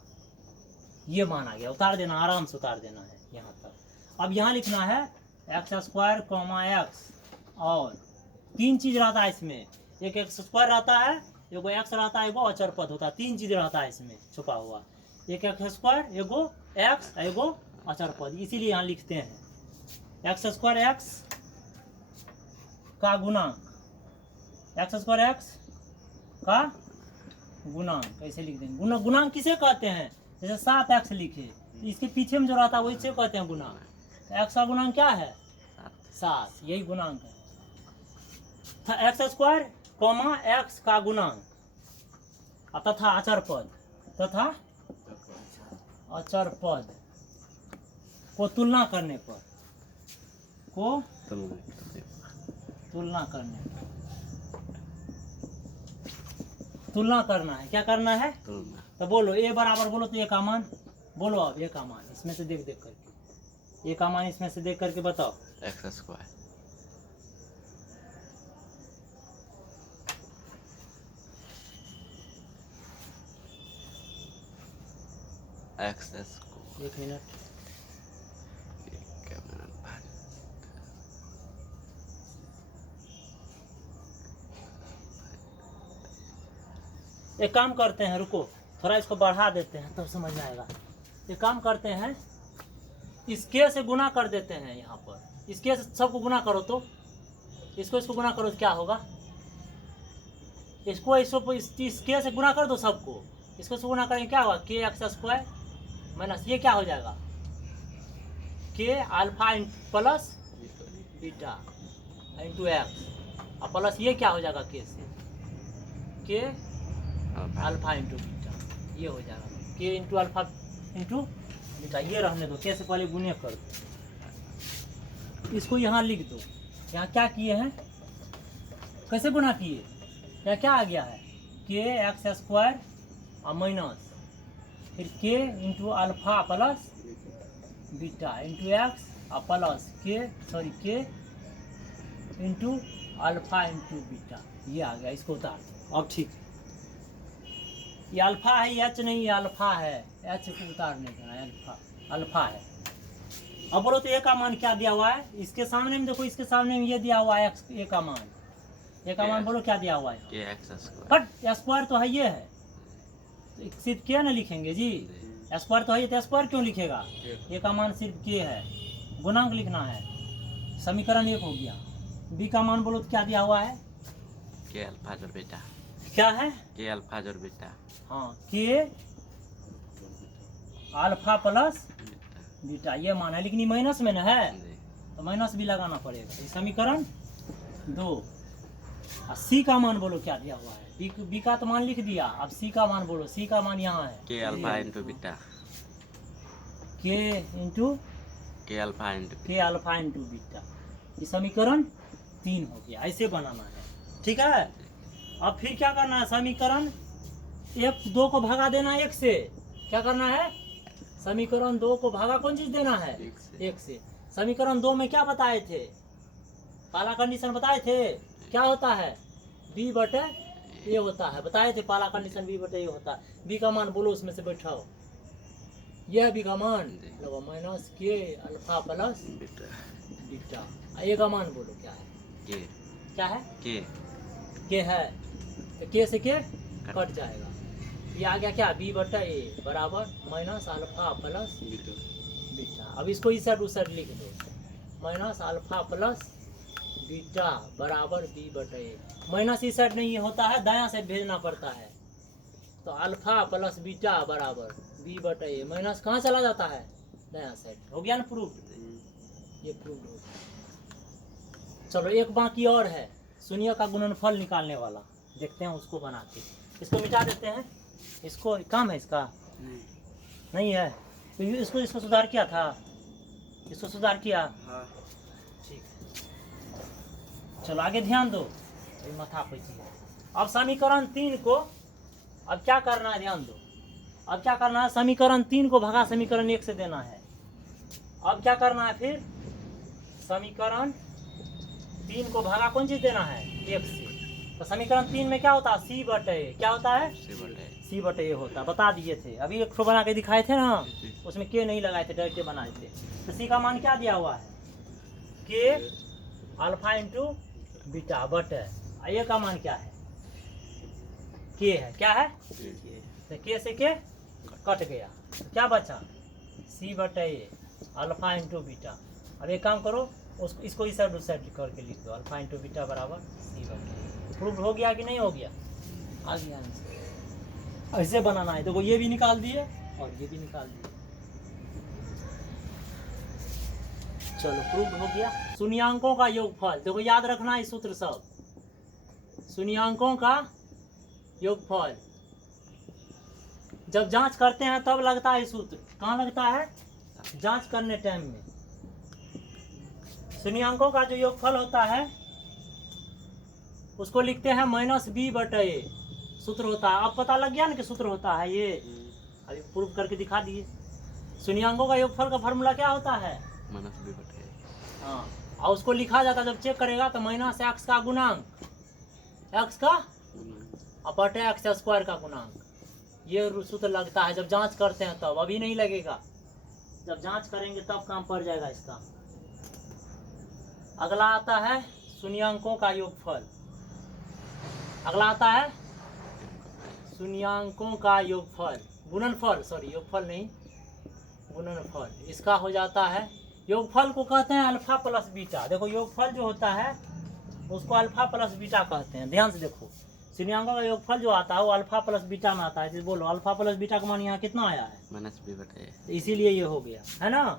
ये मान आ गया। उतार देना, आराम से उतार देना है यहाँ तक। अब यहाँ लिखना है एक्स स्क्वायर कॉमा एक्स, और तीन चीज रहता है इसमें, एक एक्स स्क्वायर रहता है, एगो एक्स रहता है, एगो अचर पद होता है। तीन चीज रहता है इसमें छुपा हुआ, एक एक्स स्क्वायर, एगो एक्स, एगो अचर पद। इसीलिए यहाँ लिखते हैं एक्स स्क्वायर एक्स का गुणांक, एक्स स्क्वायर एक्स का गुणांक ऐसे लिख देंगे। गुणांक किसे कहते हैं? जैसे 7x लिखे तो इसके पीछे में जो रहता है वही से कहते हैं गुणांक। तो x का गुणांक क्या है? 7, यही गुणांक है। एक्स स्क्वायर कॉमा एक्स का गुणांक तथा अचर पद, तथा अचर पद को तुलना करने पर, को तुलना करने पर, तुलना करना है। क्या करना है? तो बोलो a बराबर, बोलो तो a का मान बोलो। अब a का मान इसमें से देख देख करके, a का मान इसमें से देख करके बताओ। एक्स स्क्वायर एक्स स्क्वायर, एक मिनट, एक काम करते हैं, रुको थोड़ा इसको बढ़ा देते हैं तब समझ में आएगा। एक काम करते हैं, इसके से गुना कर देते हैं। यहाँ पर इसके से सबको गुना करो तो इसको गुना करो तो क्या होगा? इसके से गुना कर दो सबको, इसको से गुना करेंगे क्या होगा? के एक्स स्क्वायर माइनस ये क्या हो जाएगा? के alpha plus beta into x plus ये क्या हो जाएगा? के से के अल्फा इंटू बीटा, ये हो जाएगा k into alpha into beta. ये रहने दो, के से पहले गुने कर दो। इसको यहाँ लिख दो। यहाँ क्या किए हैं? कैसे गुना किए? यहाँ क्या आ गया है? के एक्स स्क्वायर और माइनस फिर के into alpha plus beta into x और plus k into alpha into beta. ये आ गया। इसको उतार दो। अब ठीक है, ये अल्फा है, ये एच नहीं, ये अल्फा है। एच को उतार नहीं देना, अल्फा है। अब बोलो तो ए का मान क्या दिया हुआ है? इसके सामने में देखो, इसके सामने में ये दिया हुआ है एक्स, ए का मान, ए का मान बोलो क्या दिया हुआ है? के एक्स स्क्वायर। बट स्क्वायर तो है, ये है तो सिर्फ के ना लिखेंगे जी। स्क्वायर तो है, तो स्क्वायर क्यों लिखेगा? ए का मान सिर्फ के है, गुणांक लिखना है। समीकरण 1 हो गया। बी का मान बोलो तो क्या दिया हुआ है? के अल्फा जोड़ बीटा। क्या है? के अल्फा जोड़ बीटा। हाँ, के अल्फा प्लस बीटा, ये मान है। लेकिन ये माइनस में ना है तो माइनस भी लगाना पड़ेगा। ये समीकरण 2। और सी का मान बोलो क्या दिया हुआ है? बी का तो मान लिख दिया, अब सी का मान बोलो। सी का मान यहाँ है के अल्फा इंटू बीटा, के इंटू के अल्फा इंटू बीटा। ये समीकरण 3 हो गया। ऐसे बनाना है, ठीक है। अब फिर क्या करना है? समीकरण 1 को भगा देना 1 से। क्या करना है? समीकरण 2 को भागा कौन चीज देना है? 1 से। समीकरण 2 में क्या बताए थे? पहला कंडीशन बताए थे, क्या होता है? बी बटे ए होता है, बताए थे पहला कंडीशन बी बटे ए होता है। बी का मान बोलो, उसमें से बैठाओ। यह बी का मान लगो माइनस के अल्फा प्लस बीटा। ए का मान बोलो क्या है? के। क्या है? के है तो के से के कट जाएगा। ये आ गया क्या? बी बटा ए बराबर माइनस अल्फा प्लस बीटा। अब इसको इस साइड उस साइड लिख दो। माइनस अल्फा प्लस बीटा बराबर बी बटा ए। माइनस इस साइड नहीं होता है, दायां साइड भेजना पड़ता है। तो अल्फा प्लस बीटा बराबर बी बटा ए। माइनस कहाँ चला जाता है? दायां साइड। हो गया ना प्रूफ? ये प्रूफ हो गया। चलो एक बाकी और है, शून्य का गुणनफल निकालने वाला। देखते हैं उसको बना के। इसको मिटा देते हैं। इसको काम है इसका नहीं है तो इसको सुधार किया था। इसको सुधार किया। ठीक है, चलो आगे ध्यान दो। माथा पैची है। अब समीकरण 3 को अब क्या करना है? ध्यान दो। अब क्या करना है, समीकरण 3 को भगा समीकरण 1 से देना है। अब क्या करना है फिर, समीकरण 3 को भगा कौन चीज देना है, 1 से। तो समीकरण 3 में क्या होता है, सी बटे ए, क्या होता है, सी बटे ए होता है, बता दिए थे अभी, एक ठो बना के दिखाए थे ना, उसमें के नहीं लगाए थे, डायरेक्ट बनाए थे। तो सी का मान क्या दिया हुआ है, के अल्फा इंटू बीटा बटे, ए का मान क्या है, के है, क्या है, तो के से के कट गया, तो क्या बचा, सी बटे ए अल्फा इंटू बीटा। अब एक काम करो, उसको इसको इस साइड उस साइड करके लिख दो, अल्फा इंटू बीटा बराबर सी बटे। प्रूफ हो गया कि नहीं हो गया, आ गया आंसर। ऐसे बनाना है, देखो ये भी निकाल दिए और ये भी निकाल दिए, चलो प्रूफ हो गया। शून्यांकों का योगफल, देखो याद रखना है सूत्र सब, शून्यांकों का योगफल जब जांच करते हैं तब लगता है सूत्र, कहाँ लगता है, जांच करने टाइम में। शून्यांकों का जो योगफल होता है उसको लिखते हैं माइनस बी बटे ए, सूत्र होता है। अब पता लग गया ना कि सूत्र होता है ये, अभी प्रूफ करके दिखा दिए। शून्यांकों का योगफल का फॉर्मूला क्या होता है, माइनस बी बटे ए। हाँ, और उसको लिखा जाता है, जब चेक करेगा तो माइनस एक्स का गुणांक, एक्स का बटे एक्स स्क्वायर का गुणांक, ये सूत्र लगता है जब जांच करते हैं तब, अभी नहीं लगेगा, जब जांच करेंगे तब काम पड़ जाएगा इसका। अगला आता है शून्यांकों का योगफल, अगला आता है शून्यांकों का योगफल, गुणनफल, सॉरी योगफल नहीं गुणनफल, इसका हो जाता है, योगफल को कहते हैं अल्फा प्लस बीटा। देखो योगफल जो होता है उसको अल्फा प्लस बीटा कहते हैं, ध्यान से देखो, शून्यांकों का योगफल जो आता है वो अल्फा प्लस बीटा में आता है। तो बोलो अल्फा प्लस बीटा का मान यहाँ कितना आया है, माइनस बी बटे ए। तो इसीलिए ये हो गया है ना,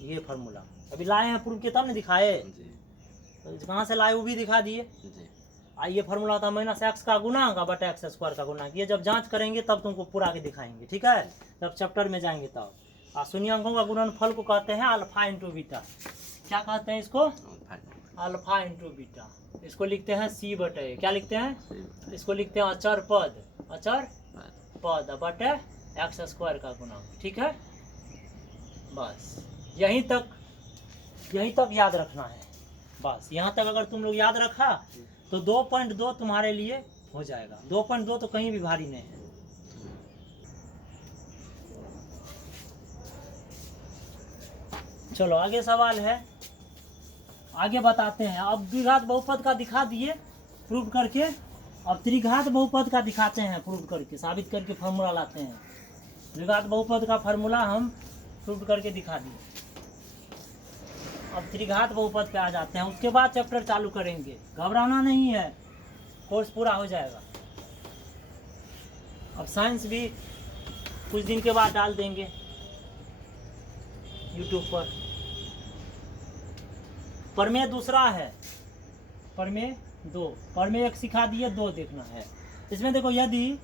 ये फार्मूला अभी लाए हैं प्रूफ के तब ने दिखाए, तो कहाँ से लाए वो भी दिखा दिए। ये फार्मूला होता है माइनस एक्स का गुणांक बटा एक्स स्क्वायर का गुणांक, ये जब जांच करेंगे तब तुमको पूरा के दिखाएंगे, ठीक है, जब चैप्टर में जाएंगे तब। और शून्यांकों का गुणनफल को कहते हैं अल्फा इंटू बीटा, क्या कहते हैं इसको, अल्फा इंटू बीटा, इसको लिखते हैं सी बटे, क्या लिखते हैं, इसको लिखते हैं अचर पद, अचर पद बटे एक्स स्क्वायर का गुणांक, ठीक है। बस यहीं तक याद रखना है, बस यहाँ तक अगर तुम लोग याद रखा तो 2.2 तुम्हारे लिए हो जाएगा, 2.2 तो कहीं भी भारी नहीं है। चलो आगे सवाल है, आगे बताते हैं। अब द्विघात बहुपद का दिखा दिए प्रूव करके, अब त्रिघात बहुपद का दिखाते हैं प्रूव करके, साबित करके फार्मूला लाते हैं। द्विघात बहुपद का फार्मूला हम प्रूव करके दिखा दिए, अब त्रिघात बहुपद पे आ जाते हैं, उसके बाद चैप्टर चालू करेंगे, घबराना नहीं है, कोर्स पूरा हो जाएगा। अब साइंस भी कुछ दिन के बाद डाल देंगे यूट्यूब पर। प्रमेय दूसरा है, प्रमेय 2, प्रमेय 1 सिखा दिए, 2 देखना है। इसमें देखो यदि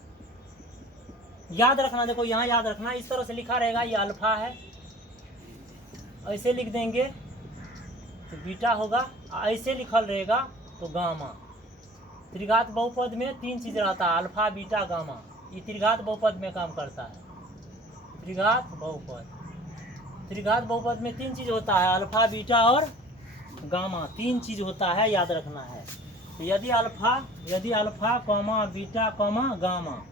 याद रखना, देखो यहाँ याद रखना, इस तरह से लिखा रहेगा, ये अल्फा है, ऐसे लिख देंगे तो बीटा होगा, ऐसे लिखल रहेगा तो गामा। त्रिघात बहुपद में 3 चीज रहता है, अल्फा बीटा गामा, ये त्रिघात बहुपद में काम करता है। त्रिघात बहुपद में 3 चीज होता है, अल्फा बीटा और गामा, 3 चीज होता है, याद रखना है। तो यदि alpha comma beta comma gamma,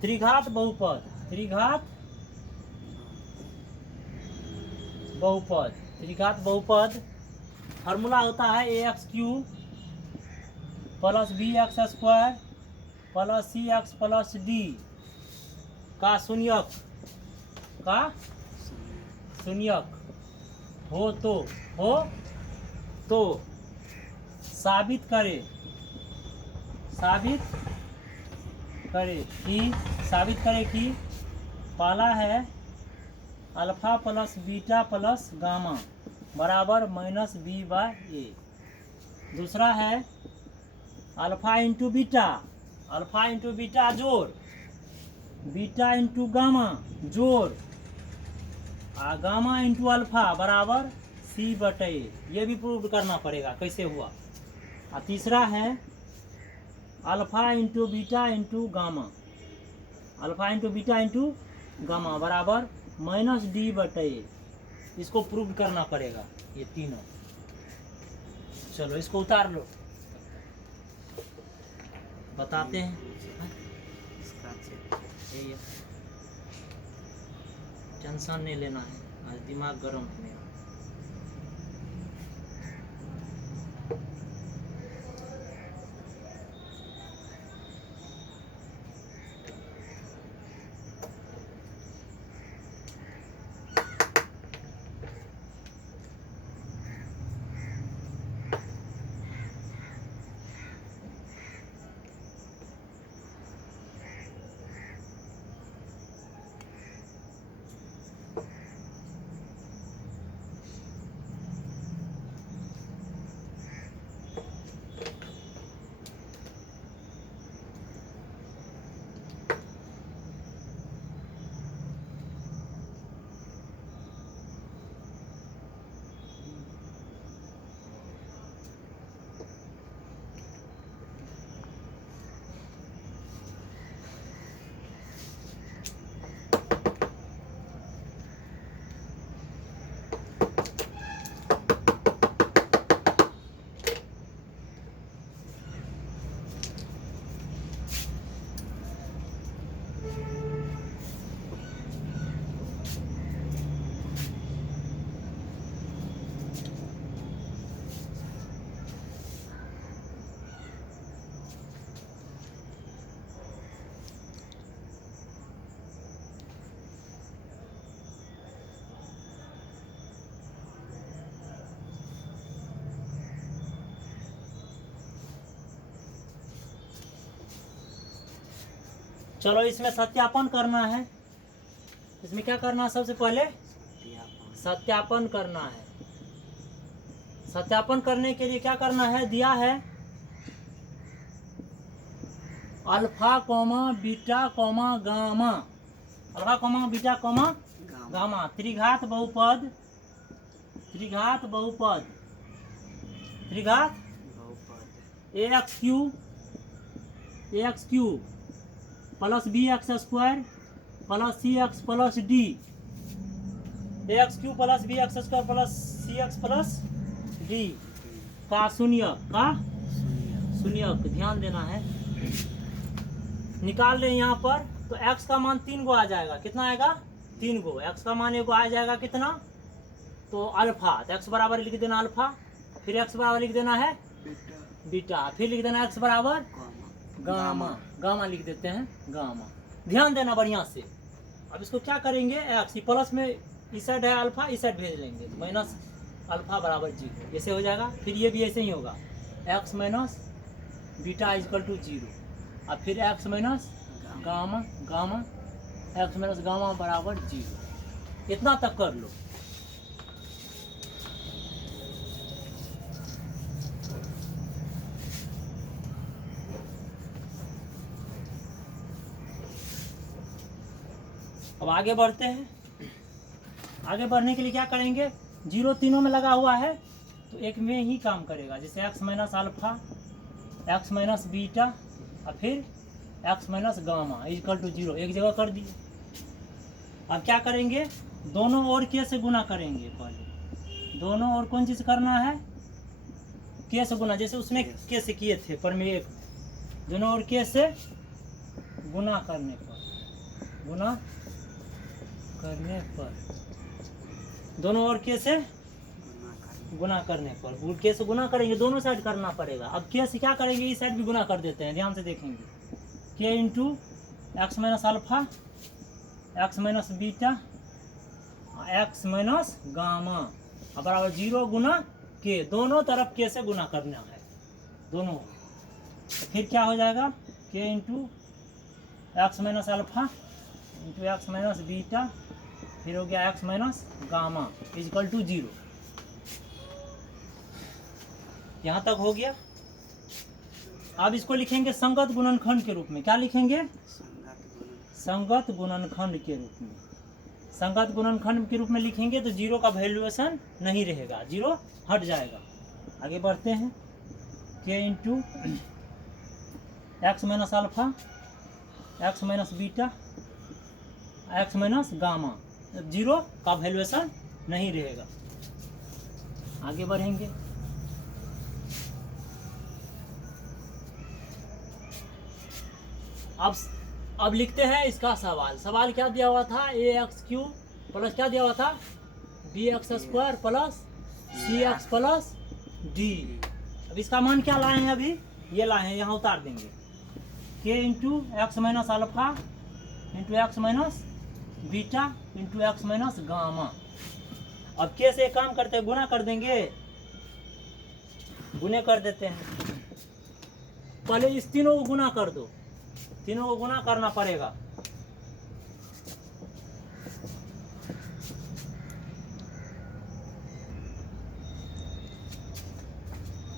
त्रिघात बहुपद, त्रिघात बहुपद फार्मूला होता है ax³ plus bx² plus cx plus d का शून्यक हो तो साबित करे कि पहला है alpha plus beta plus gamma बराबर माइनस बी बाय ए, दूसरा है अल्फा इंटू बीटा जोड़ बीटा इंटू गामा जोड़ गामा इंटू अल्फा बराबर सी बटे ए, ये भी प्रूव करना पड़ेगा कैसे हुआ। और तीसरा है alpha into beta into gamma, alpha into beta into gamma बराबर -d/a। इसको प्रूव करना पड़ेगा ये तीनों। चलो इसको उतार लो, बताते हैं। ये टेंशन नहीं लेना है, आज दिमाग गर्म है मेरा। चलो इसमें सत्यापन करना है। इसमें क्या करना है? सबसे पहले सत्यापन करना है। सत्यापन करने के लिए क्या करना है? दिया है alpha comma beta comma gamma, alpha comma beta comma gamma, त्रिघात बहुपद, त्रिघात बहुपद, त्रिघात ax cube plus bx square plus cx plus d, ax cube plus bx square plus cx plus d का शून्यक ध्यान देना है। निकाल रहे हैं यहाँ पर, तो x का मान 3 गो आ जाएगा। कितना आएगा? 3 गो। x का मान एगो आ जाएगा कितना? तो अल्फा, तो x बराबर लिख देना अल्फा, फिर x बराबर लिख देना है बीटा, फिर लिख देना x बराबर गामा, गामा लिख देते हैं गामा। ध्यान देना बढ़िया से। अब इसको क्या करेंगे? x प्लस में इस साइड है अल्फा, इस साइड भेज देंगे, माइनस अल्फा बराबर 0, ऐसे हो जाएगा। फिर ये भी ऐसे ही होगा, x minus beta equal to 0, और फिर x minus gamma, gamma x minus gamma बराबर 0। इतना तक कर लो। अब आगे बढ़ते हैं। आगे बढ़ने के लिए क्या करेंगे? 0 तीनों में लगा हुआ है, तो एक में ही काम करेगा। जैसे x minus alpha, x minus beta, और फिर x minus gamma equal to 0, एक जगह कर दिए। अब क्या करेंगे? दोनों ओर के से गुना करेंगे। पहले दोनों ओर कौन चीज़ करना है? के से गुना, जैसे उसमें के से किए थे पर में एक, दोनों ओर के से गुना करने पर, गुना करने पर, दोनों ओर के से गुना करने पर, के से गुना करेंगे, दोनों साइड करना पड़ेगा। अब के से क्या करेंगे? इस साइड भी गुना कर देते हैं, ध्यान से देखेंगे। के into x minus alpha, x minus beta, x minus gamma बराबर 0 गुना के, दोनों तरफ के से गुना करना है दोनों। तो फिर क्या हो जाएगा? K into x minus alpha into x minus beta, फिर हो गया x minus gamma equal to 0। यहाँ तक हो गया। अब इसको लिखेंगे संगत गुणनखंड के रूप में। क्या लिखेंगे? संगत गुणनखंड के रूप में। संगत गुणनखंड के रूप में लिखेंगे तो 0 का वैल्यूएशन नहीं रहेगा, 0 हट जाएगा। आगे बढ़ते हैं। के into x minus alpha x minus beta x minus gamma, zero का वैल्यूएशन नहीं रहेगा। आगे बढ़ेंगे। अब लिखते हैं इसका सवाल। सवाल क्या दिया हुआ था? ए एक्स क्यूब प्लस क्या दिया हुआ था? B x square plus c x plus D. अब इसका मान क्या लाए हैं? अभी ये लाए हैं, यहाँ उतार देंगे। के into x minus alpha into x minus beta into x minus gamma. अब के से काम करते हैं, गुना कर देंगे, गुने कर देते हैं। पहले इस तीनों को गुना कर दो, तीनों को गुना करना पड़ेगा।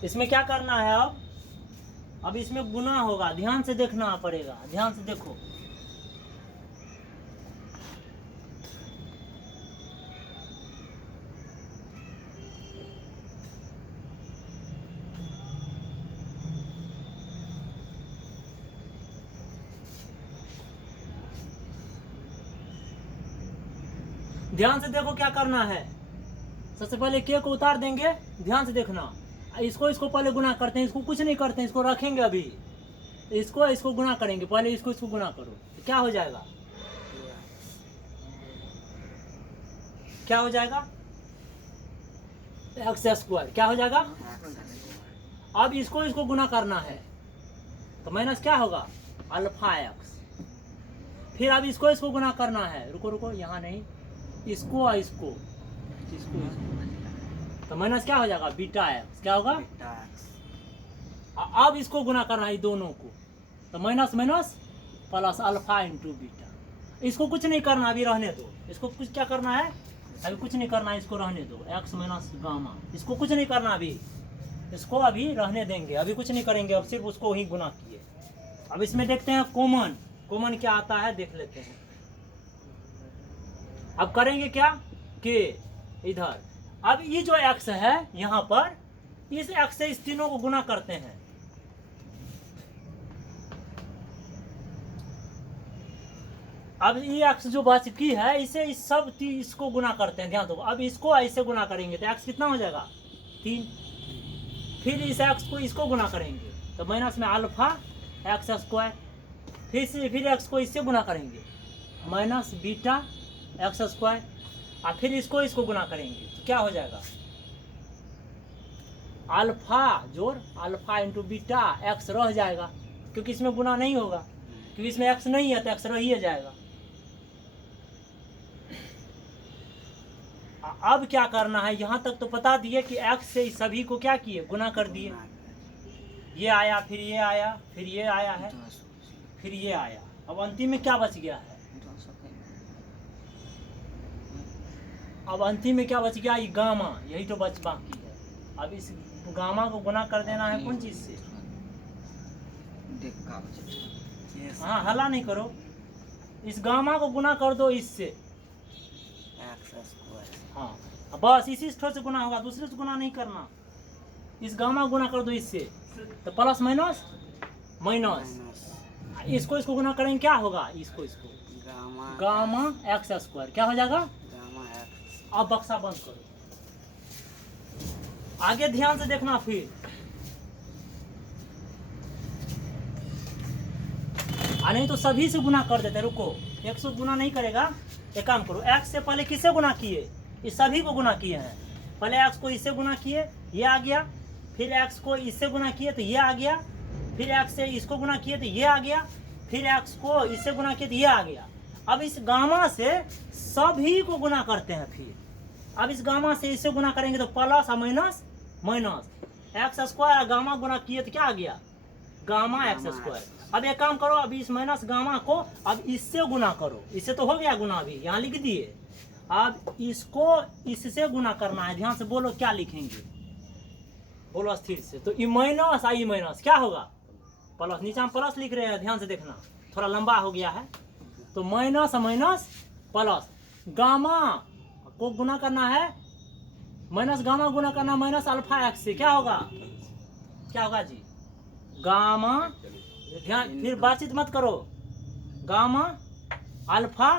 इसमें क्या करना है? अब इसमें गुना होगा, ध्यान से देखना पड़ेगा, ध्यान से देखो। ध्यान से देखो क्या करना है। सबसे पहले के को उतार देंगे, ध्यान से देखना। इसको पहले गुना करते हैं, इसको कुछ नहीं करते हैं, इसको रखेंगे अभी। इसको गुना करेंगे, पहले इसको गुना करो तो क्या हो जाएगा? क्या हो जाएगा? एक्स स्क्वायर क्या हो जाएगा? अब इसको गुना करना है तो माइनस क्या होगा? Alpha x. फिर अब इसको गुना करना है, रुको यहाँ नहीं, इसको तो माइनस क्या हो जाएगा? Beta x. क्या होगा? अब इसको गुना करना है दोनों को, तो minus minus plus alpha into beta. इसको कुछ नहीं करना, अभी रहने दो। इसको कुछ क्या करना है? अभी कुछ नहीं करना है, इसको रहने दो। एक्स माइनस गामा, इसको कुछ नहीं करना अभी, इसको अभी रहने देंगे, अभी कुछ नहीं करेंगे, अब सिर्फ उसको ही गुना किए। अब इसमें देखते हैं कॉमन क्या आता है, देख लेते हैं। अब करेंगे क्या? के इधर, अब ये जो एक्स है यहाँ पर, इस एक्स से इस तीनों को गुना करते हैं। अब ये एक्स जो बची है, इसे इस सब इसको गुना करते हैं, ध्यान दो। अब इसको ऐसे गुना करेंगे तो एक्स कितना हो जाएगा? 3। फिर इस एक्स को इसको गुना करेंगे तो माइनस में अल्फा एक्स स्क्वायर। फिर एक्स को इससे गुना करेंगे, माइनस बीटा एक्स स्क्वायर। और फिर इसको गुना करेंगे तो क्या हो जाएगा? अल्फा इंटू बीटा एक्स रह जाएगा, क्योंकि इसमें गुना नहीं होगा, क्योंकि इसमें एक्स नहीं है तो एक्स रह ही जाएगा। अब क्या करना है? यहाँ तक तो बता दिए कि एक्स से सभी को क्या किए? गुना कर दिए। ये आया, फिर ये आया, फिर ये आया है, फिर ये आया। अब अंतिम में क्या बच गया है? अब अंतिम में क्या बच गया? ये गामा, यही तो बच बाकी है। अब इस गामा को गुना कर देना है कौन चीज से? हाँ, हला नहीं करो, इस गामा को गुना कर दो इससे। हाँ, बस इसी से गुना होगा, दूसरे से गुना नहीं करना। इस गामा गुना कर दो इससे, तो प्लस माइनस माइनस, इसको गुना करेंगे, क्या होगा? इसको गामा एक्स स्क्वायर क्या हो जाएगा? अब बक्सा बंद करो, आगे ध्यान से देखना। फिर नहीं तो सभी से गुना कर देते। रुको, एक से गुना नहीं करेगा, एक काम करो, एक्स से पहले किससे गुना किए? इस सभी को गुना किए हैं। पहले एक्स को इससे गुना किए, ये आ गया। फिर एक्स को इससे गुना किए तो ये आ गया। फिर एक्स से इसको गुना किए तो ये आ गया। फिर एक्स को इससे गुना किए तो ये आ गया। अब इस गामा से सभी को गुना करते हैं। फिर अब इस गामा से इससे गुना करेंगे तो प्लस और minus minus x square, gamma गुना किए तो क्या आ गया? Gamma x square. अब एक काम करो, अभी इस माइनस गामा को अब इससे गुना करो। इससे तो हो गया गुना, अभी यहाँ लिख दिए। अब इसको इससे गुना करना है, ध्यान से बोलो क्या लिखेंगे, बोलो स्थिर से। तो ई माइनस आई माइनस क्या होगा? प्लस। नीचे हम प्लस लिख रहे हैं, ध्यान से देखना, थोड़ा लंबा हो गया है। तो माइनस माइनस प्लस, गामा को गुना करना है, माइनस गामा गुना करना माइनस अल्फा एक्स से, क्या होगा? क्या होगा जी? गामा। ध्यान, फिर बातचीत मत करो, गामा अल्फा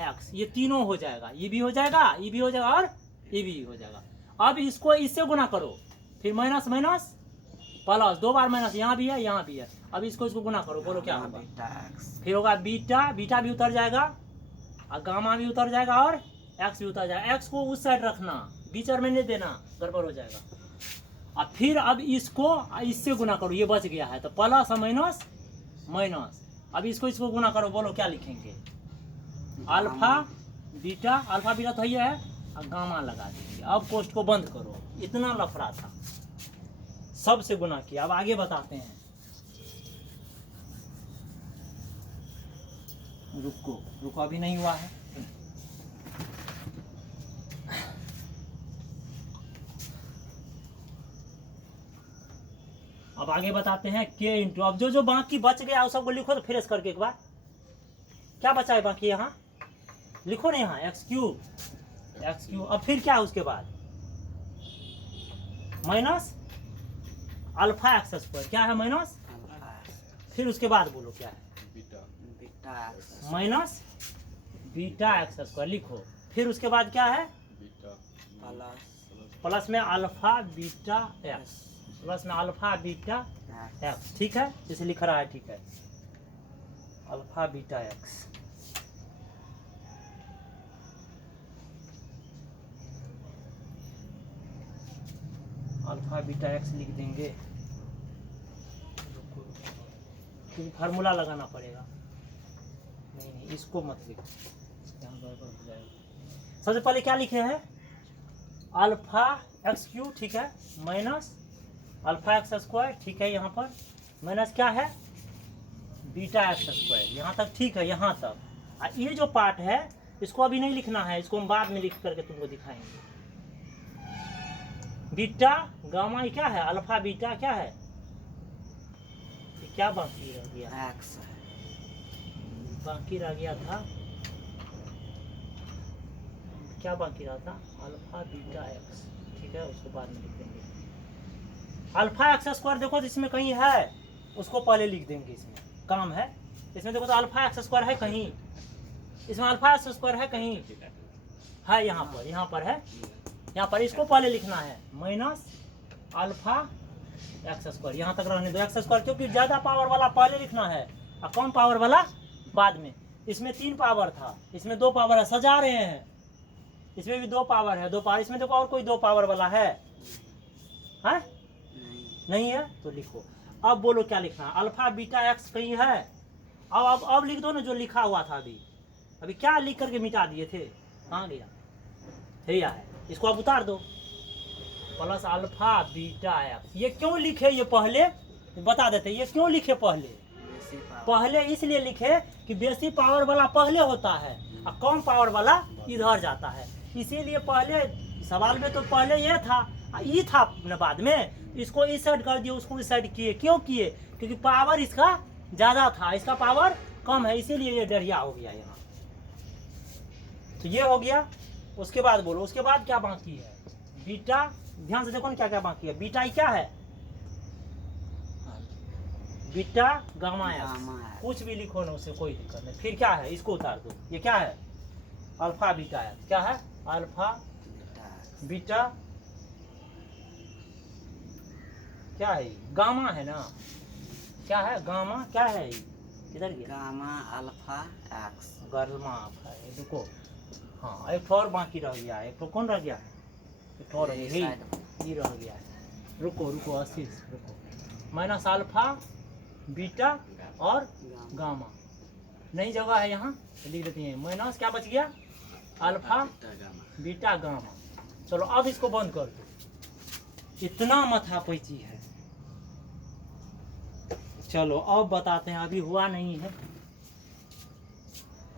एक्स, ये तीनों हो जाएगा, ये भी हो जाएगा, ये भी हो जाएगा और ये भी हो जाएगा। अब इसको इससे गुना करो, फिर माइनस माइनस प्लस, दो बार माइनस, यहाँ भी है यहाँ भी है। अब इसको गुना करो, बोलो क्या होगा? फिर होगा बीटा, बीटा भी उतर जाएगा और गामा भी उतर जाएगा और एक्स भी उतर जाएगा। एक्स को उस साइड रखना, बीच में नहीं देना, गड़बड़ हो जाएगा। और फिर अब इसको इससे गुना करो, ये बच गया है तो प्लस और माइनस माइनस। अब इसको गुना करो, बोलो क्या लिखेंगे? अल्फा बीटा, अल्फा बीटा तो ये है और गामा लगा देंगे। अब कोष्ट को बंद करो, इतना लफड़ा था, सबसे गुना किया। अब आगे बताते हैं, रुको अभी नहीं हुआ है। अब आगे बताते हैं के इंटू, अब जो बाकी बच गया उस सबको लिखो तो फ्रेश करके एक बार। क्या बचा है बाकी? यहाँ लिखो ना, यहाँ एक्स क्यूब। अब फिर क्या है उसके बाद? Minus alpha x square. क्या है? माइनस। फिर उसके बाद बोलो क्या है? माइनस बीटा एक्स स्क्वायर लिखो। फिर उसके बाद क्या है? प्लस में अल्फा बीटा एक्स, प्लस में अल्फा बीटा एक्स। ठीक है, जैसे लिख रहा है, ठीक है, alpha beta x. Alpha beta x लिख देंगे, क्योंकि फार्मूला लगाना पड़ेगा। नहीं इसको मत लिखो, यहाँ गड़बड़ हो जाएगा। सबसे पहले क्या लिखे हैं? अल्फा एक्स क्यूब, ठीक है, माइनस अल्फा एक्स स्क्वायर, ठीक है, यहाँ पर माइनस क्या है? Beta x square. यहाँ तक ठीक है, यहाँ तक। और ये जो पार्ट है इसको अभी नहीं लिखना है, इसको हम बाद में लिख करके तुमको दिखाएंगे। बीटा गामा, ये क्या है? अल्फा बीटा क्या है? क्या बाकी रह गया? एक्स बाकी रह गया था, क्या बाकी रहा था? अल्फा बीटा एक्स, ठीक है, उसको बाद में लिख देंगे। अल्फा एक्स स्क्वायर देखो इसमें कहीं है, उसको पहले लिख देंगे, इसमें काम है। इसमें देखो तो अल्फा एक्स स्क्वायर है कहीं, इसमें अल्फा एक्स स्क्वायर है कहीं है, यहाँ पर है, यहाँ पर इसको पहले लिखना है, माइनस अल्फा एक्स स्क्वायर। यहाँ तक रहने दो एक्स स्क्वायर, क्योंकि ज़्यादा पावर वाला पहले लिखना है और कम पावर वाला बाद में। इसमें 3 पावर था, इसमें 2 पावर है, सजा रहे हैं। इसमें भी 2 पावर है, 2 पावर। इसमें देखो और कोई 2 पावर वाला है? नहीं है तो लिखो। अब बोलो क्या लिखना है? अल्फा बीटा एक्स कहीं है? अब लिख दो ना जो लिखा हुआ था अभी क्या लिख करके मिटा दिए थे, कहाँ गया? है, इसको अब उतार दो, प्लस अल्फा बीटा एक्स। ये क्यों लिखे? ये पहले बता देते, ये क्यों लिखे पहले इसलिए लिखे कि बेसी पावर वाला पहले होता है और कम पावर वाला इधर जाता है। इसीलिए पहले सवाल में तो पहले ये था, ये था बाद में इसको इस साइड कर दिए, उसको इस साइड किए। क्यों किए? क्योंकि पावर इसका ज़्यादा था, इसका पावर कम है, इसीलिए ये डरिया हो गया यहाँ। तो ये हो गया। उसके बाद बोलो, उसके बाद क्या बाकी है? बीटा, ध्यान से देखो ना क्या क्या बाकी है। बीटा क्या है? बीटा गामा एक्स, कुछ भी लिखो ना, उससे कोई दिक्कत नहीं। फिर क्या है? इसको उतार दो, ये क्या है? Alpha beta x. क्या है? अल्फा बीटा क्या है? गामा है ना? क्या है? गामा क्या है? किधर गया? गामा अल्फा एक्स, गामा है। रुको, हाँ एक और बाकी रह गया है। एक तो कौन रह गया है? एक और ये रह गया है। रुको आशीष, रुको। माइनस अल्फा बीटा और गामा, नई जगह है यहाँ लिख देती हैं। माइनस क्या बच गया? Alpha beta gamma. चलो अब इसको बंद कर दो, इतना माथापैची है। चलो अब बताते हैं, अभी हुआ नहीं है।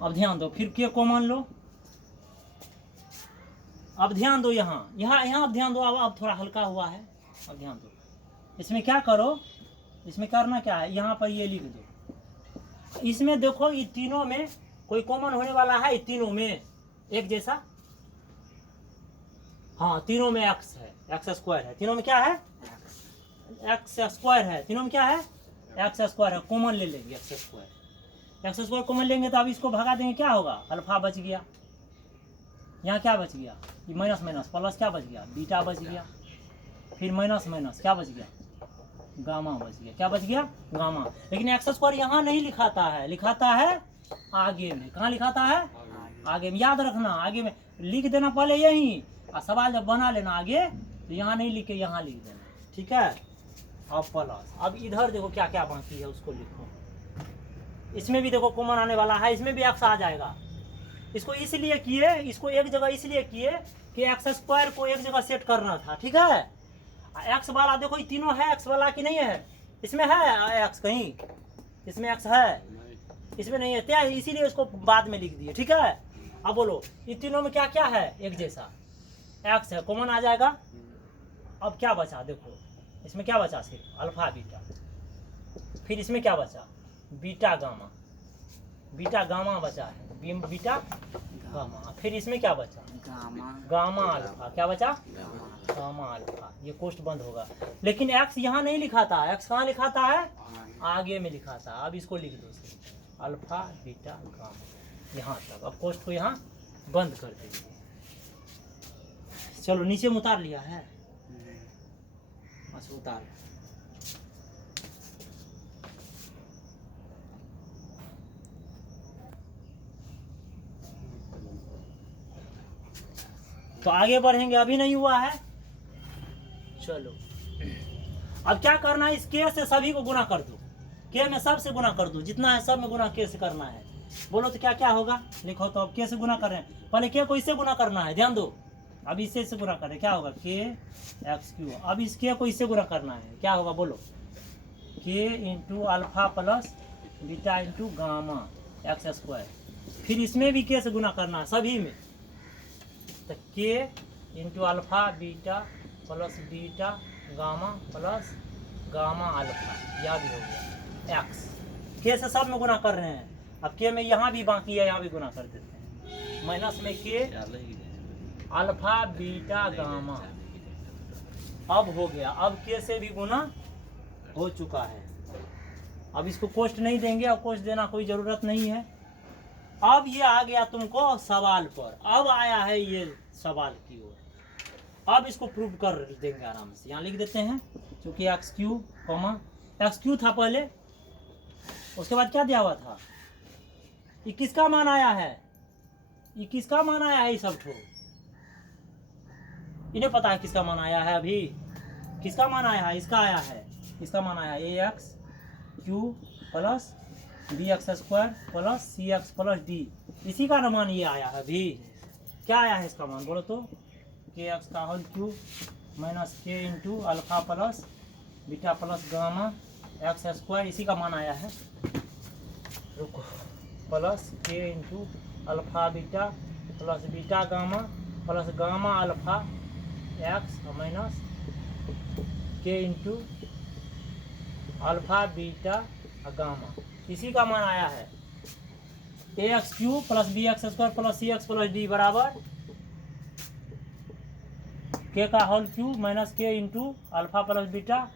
अब ध्यान दो, फिर के को मान लो। अब ध्यान दो, यहाँ अब ध्यान दो। अब थोड़ा हल्का हुआ है, अब ध्यान दो। इसमें क्या करो, इसमें करना क्या है? यहाँ पर ये लिख दो। इसमें देखो, ये तीनों में कोई कॉमन होने वाला है? तीनों में एक जैसा, हाँ तीनों में एक्स है, एक्स स्क्वायर है। तीनों में क्या है? एक्स स्क्वायर है। तीनों में क्या है? एक्स स्क्वायर है। कॉमन ले लेंगे x square. X square common लेंगे तो अब इसको भगा देंगे, क्या होगा, अल्फा बच गया। यहाँ क्या बच गया, ये माइनस माइनस प्लस क्या बच गया, बीटा बच गया। फिर माइनस माइनस क्या बच गया, गामा बच गया। क्या बच गया, गामा। लेकिन एक्स स्क्वायर यहाँ नहीं लिखाता है, लिखाता है आगे में। कहाँ लिखाता है, आगे में। याद रखना, आगे में लिख देना पहले यही, और सवाल जब बना लेना आगे तो यहाँ नहीं लिख के यहाँ लिख देना, ठीक है। अब प्लस, अब इधर देखो क्या क्या बाकी है उसको लिखो। इसमें भी देखो कॉमन आने वाला है, इसमें भी एक्स आ जाएगा। इसको इसलिए किए, इसको एक जगह इसलिए किए कि एक्स स्क्वायर को एक जगह सेट करना था, ठीक है। एक्स वाला देखो ये तीनों है एक्स वाला कि नहीं है, इसमें है एक्स कहीं, इसमें एक्स है, इसमें नहीं है, क्या है, इसीलिए इसको बाद में लिख दिए, ठीक है। अब बोलो ये तीनों में क्या क्या है, एक जैसा एक्स है, कॉमन आ जाएगा। अब क्या बचा, देखो इसमें क्या बचा, सिर्फ अल्फा बीटा। फिर इसमें क्या बचा, बीटा गामा, बीटा गामा बचा है, बीटा गामा। फिर इसमें क्या बचा, गामा अल्फा। क्या बचा, गामा अल्फा। ये कोष्ट बंद होगा। लेकिन एक्स यहाँ नहीं लिखाता, एक्स कहाँ लिखाता है, आगे में लिखाता है। अब इसको लिख दो सिर्फ अल्फा बीटा गामा, यहाँ तक। अब कोष्ट को यहाँ बंद कर देंगे। चलो नीचे में उतार लिया है, अच्छा उतार। तो आगे बढ़ेंगे, अभी नहीं हुआ है। चलो अब क्या करना है, इस के से सभी को गुना कर दो, के में सब से गुना कर दो, जितना है सब में गुना के से करना है। बोलो तो क्या क्या होगा, लिखो तो। अब के से गुना कर रहे हैं, पहले के को इससे गुना करना है, ध्यान दो। अब इससे से गुना करें, क्या होगा, के एक्स क्यू। अब इस के को इससे गुना करना है, क्या होगा बोलो, के into alpha plus beta into gamma x square. फिर इसमें भी के से गुना करना है, सभी में। तो के into alpha beta plus beta gamma plus gamma alpha, यह भी हो गया एक्स। के से सब में गुना कर रहे हैं। अब के में यहाँ भी बाकी है, यहाँ भी गुना कर देते हैं। माइनस में के अल्फा बीटा गामा, अब हो गया। अब के से भी गुना हो चुका है। अब इसको कोष्ट नहीं देंगे, अब कोष्ट देना कोई ज़रूरत नहीं है। अब ये आ गया तुमको सवाल पर, अब आया है ये सवाल की ओर। अब इसको प्रूव कर देंगे आराम से। यहाँ लिख देते हैं, क्योंकि x Q comma x Q था पहले, उसके बाद क्या दिया हुआ था, ये किसका मान आया है, ये किसका मान आया है, ये सब ठो इन्हें पता है किसका मान आया है। अभी किसका मान आया है, इसका आया है, इसका मान आया है a x cube plus b x square plus c x plus d. इसी का मान ये आया है। अभी क्या आया है इसका मान, बोलो तो, के एक्स का whole cube minus k into alpha plus beta plus gamma x square, इसी का मान आया है। रुको, plus k into alpha beta plus beta gamma plus gamma alpha x minus k into alpha beta gamma, इसी का मान आया है। A x cube plus b x square plus c x plus d बराबर के का whole cube minus k into alpha plus beta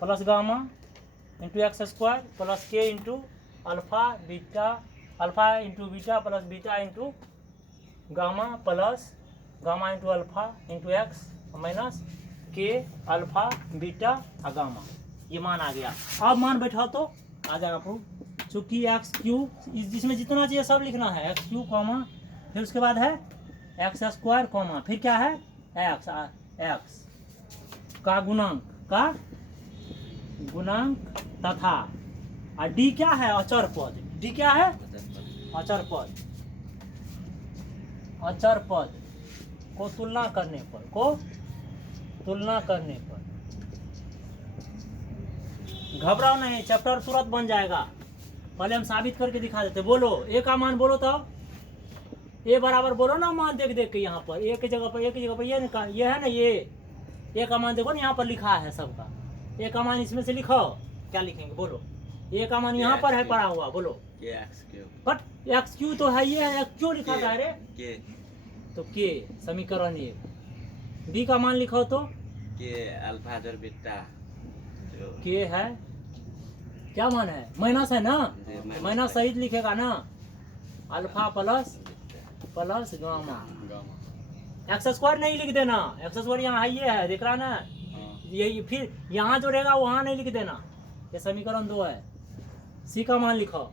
plus gamma into x square plus k into alpha beta alpha into beta plus beta into gamma plus gamma into alpha into x minus के alpha beta gamma. ये मान आ गया। अब मान बैठाओ तो आ जाएगा proof. चूँकि x Q जिसमें जितना चाहिए सब लिखना है, एक्स क्यू कॉमा, फिर उसके बाद है एक्स स्क्वायर कॉमा, फिर क्या है एक्स एक्स का गुणांक तथा और डी क्या है, अचर पद। डी क्या है, अचर पद। अचर पद को तुलना करने पर घबराओ नहीं, चैप्टर तुरंत बन जाएगा। पहले हम साबित करके दिखा देते। बोलो ए का मान, बोलो तो ए बराबर बोलो ना मान, देख देख के यहाँ पर ए की जगह पर ये है ना, ये का मान देखो ना, यहाँ पर लिखा है सबका। ए का मान इसमें से लिखो, क्या लिखेंगे बोलो। ए का मान यहाँ पर है पड़ा हुआ, बोलो बट एक्स क्यू तो है, ये है क्यों लिखा था रे, तो के समीकरण 1। बी का मान लिखो तो के अल्फा जोड़ बीटा, के है क्या मान है? माइनस है ना, जी, माइनस माइनस सहित लिखेगा ना, alpha plus plus gamma. X square नहीं लिख देना, एक्स स्क्वायर यहाँ ये है, दिख रहा ना, ये फिर यहाँ जो रहेगा वहाँ नहीं लिख देना। ये समीकरण 2 है। सी का मान लिखो,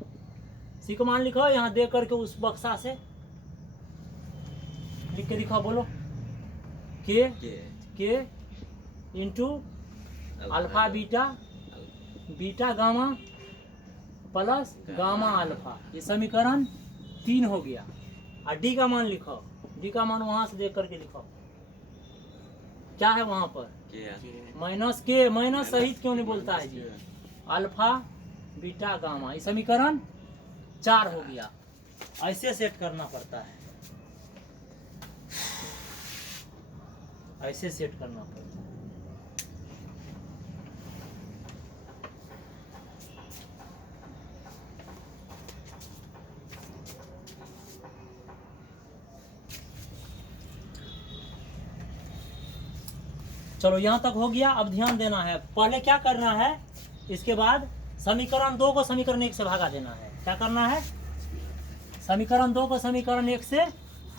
सी का मान लिखो, यहाँ देख करके उस बक्सा से लिख के दिखाओ, बोलो के into alpha beta beta gamma plus gamma alpha, ये समीकरण 3 हो गया। और डी का मान लिखो, डी का मान वहां से देख करके लिखो, क्या है वहां पर? माइनस के, माइनस सहित क्यों नहीं बोलता है जी? अल्फा बीटा गामा, ये समीकरण 4 हो गया। ऐसे सेट करना पड़ता है, ऐसे सेट करना पड़ता है। चलो यहाँ तक हो गया। अब ध्यान देना है, पहले क्या करना है, इसके बाद समीकरण 2 को समीकरण 1 से भागा देना है। क्या करना है? समीकरण 2 को समीकरण 1 से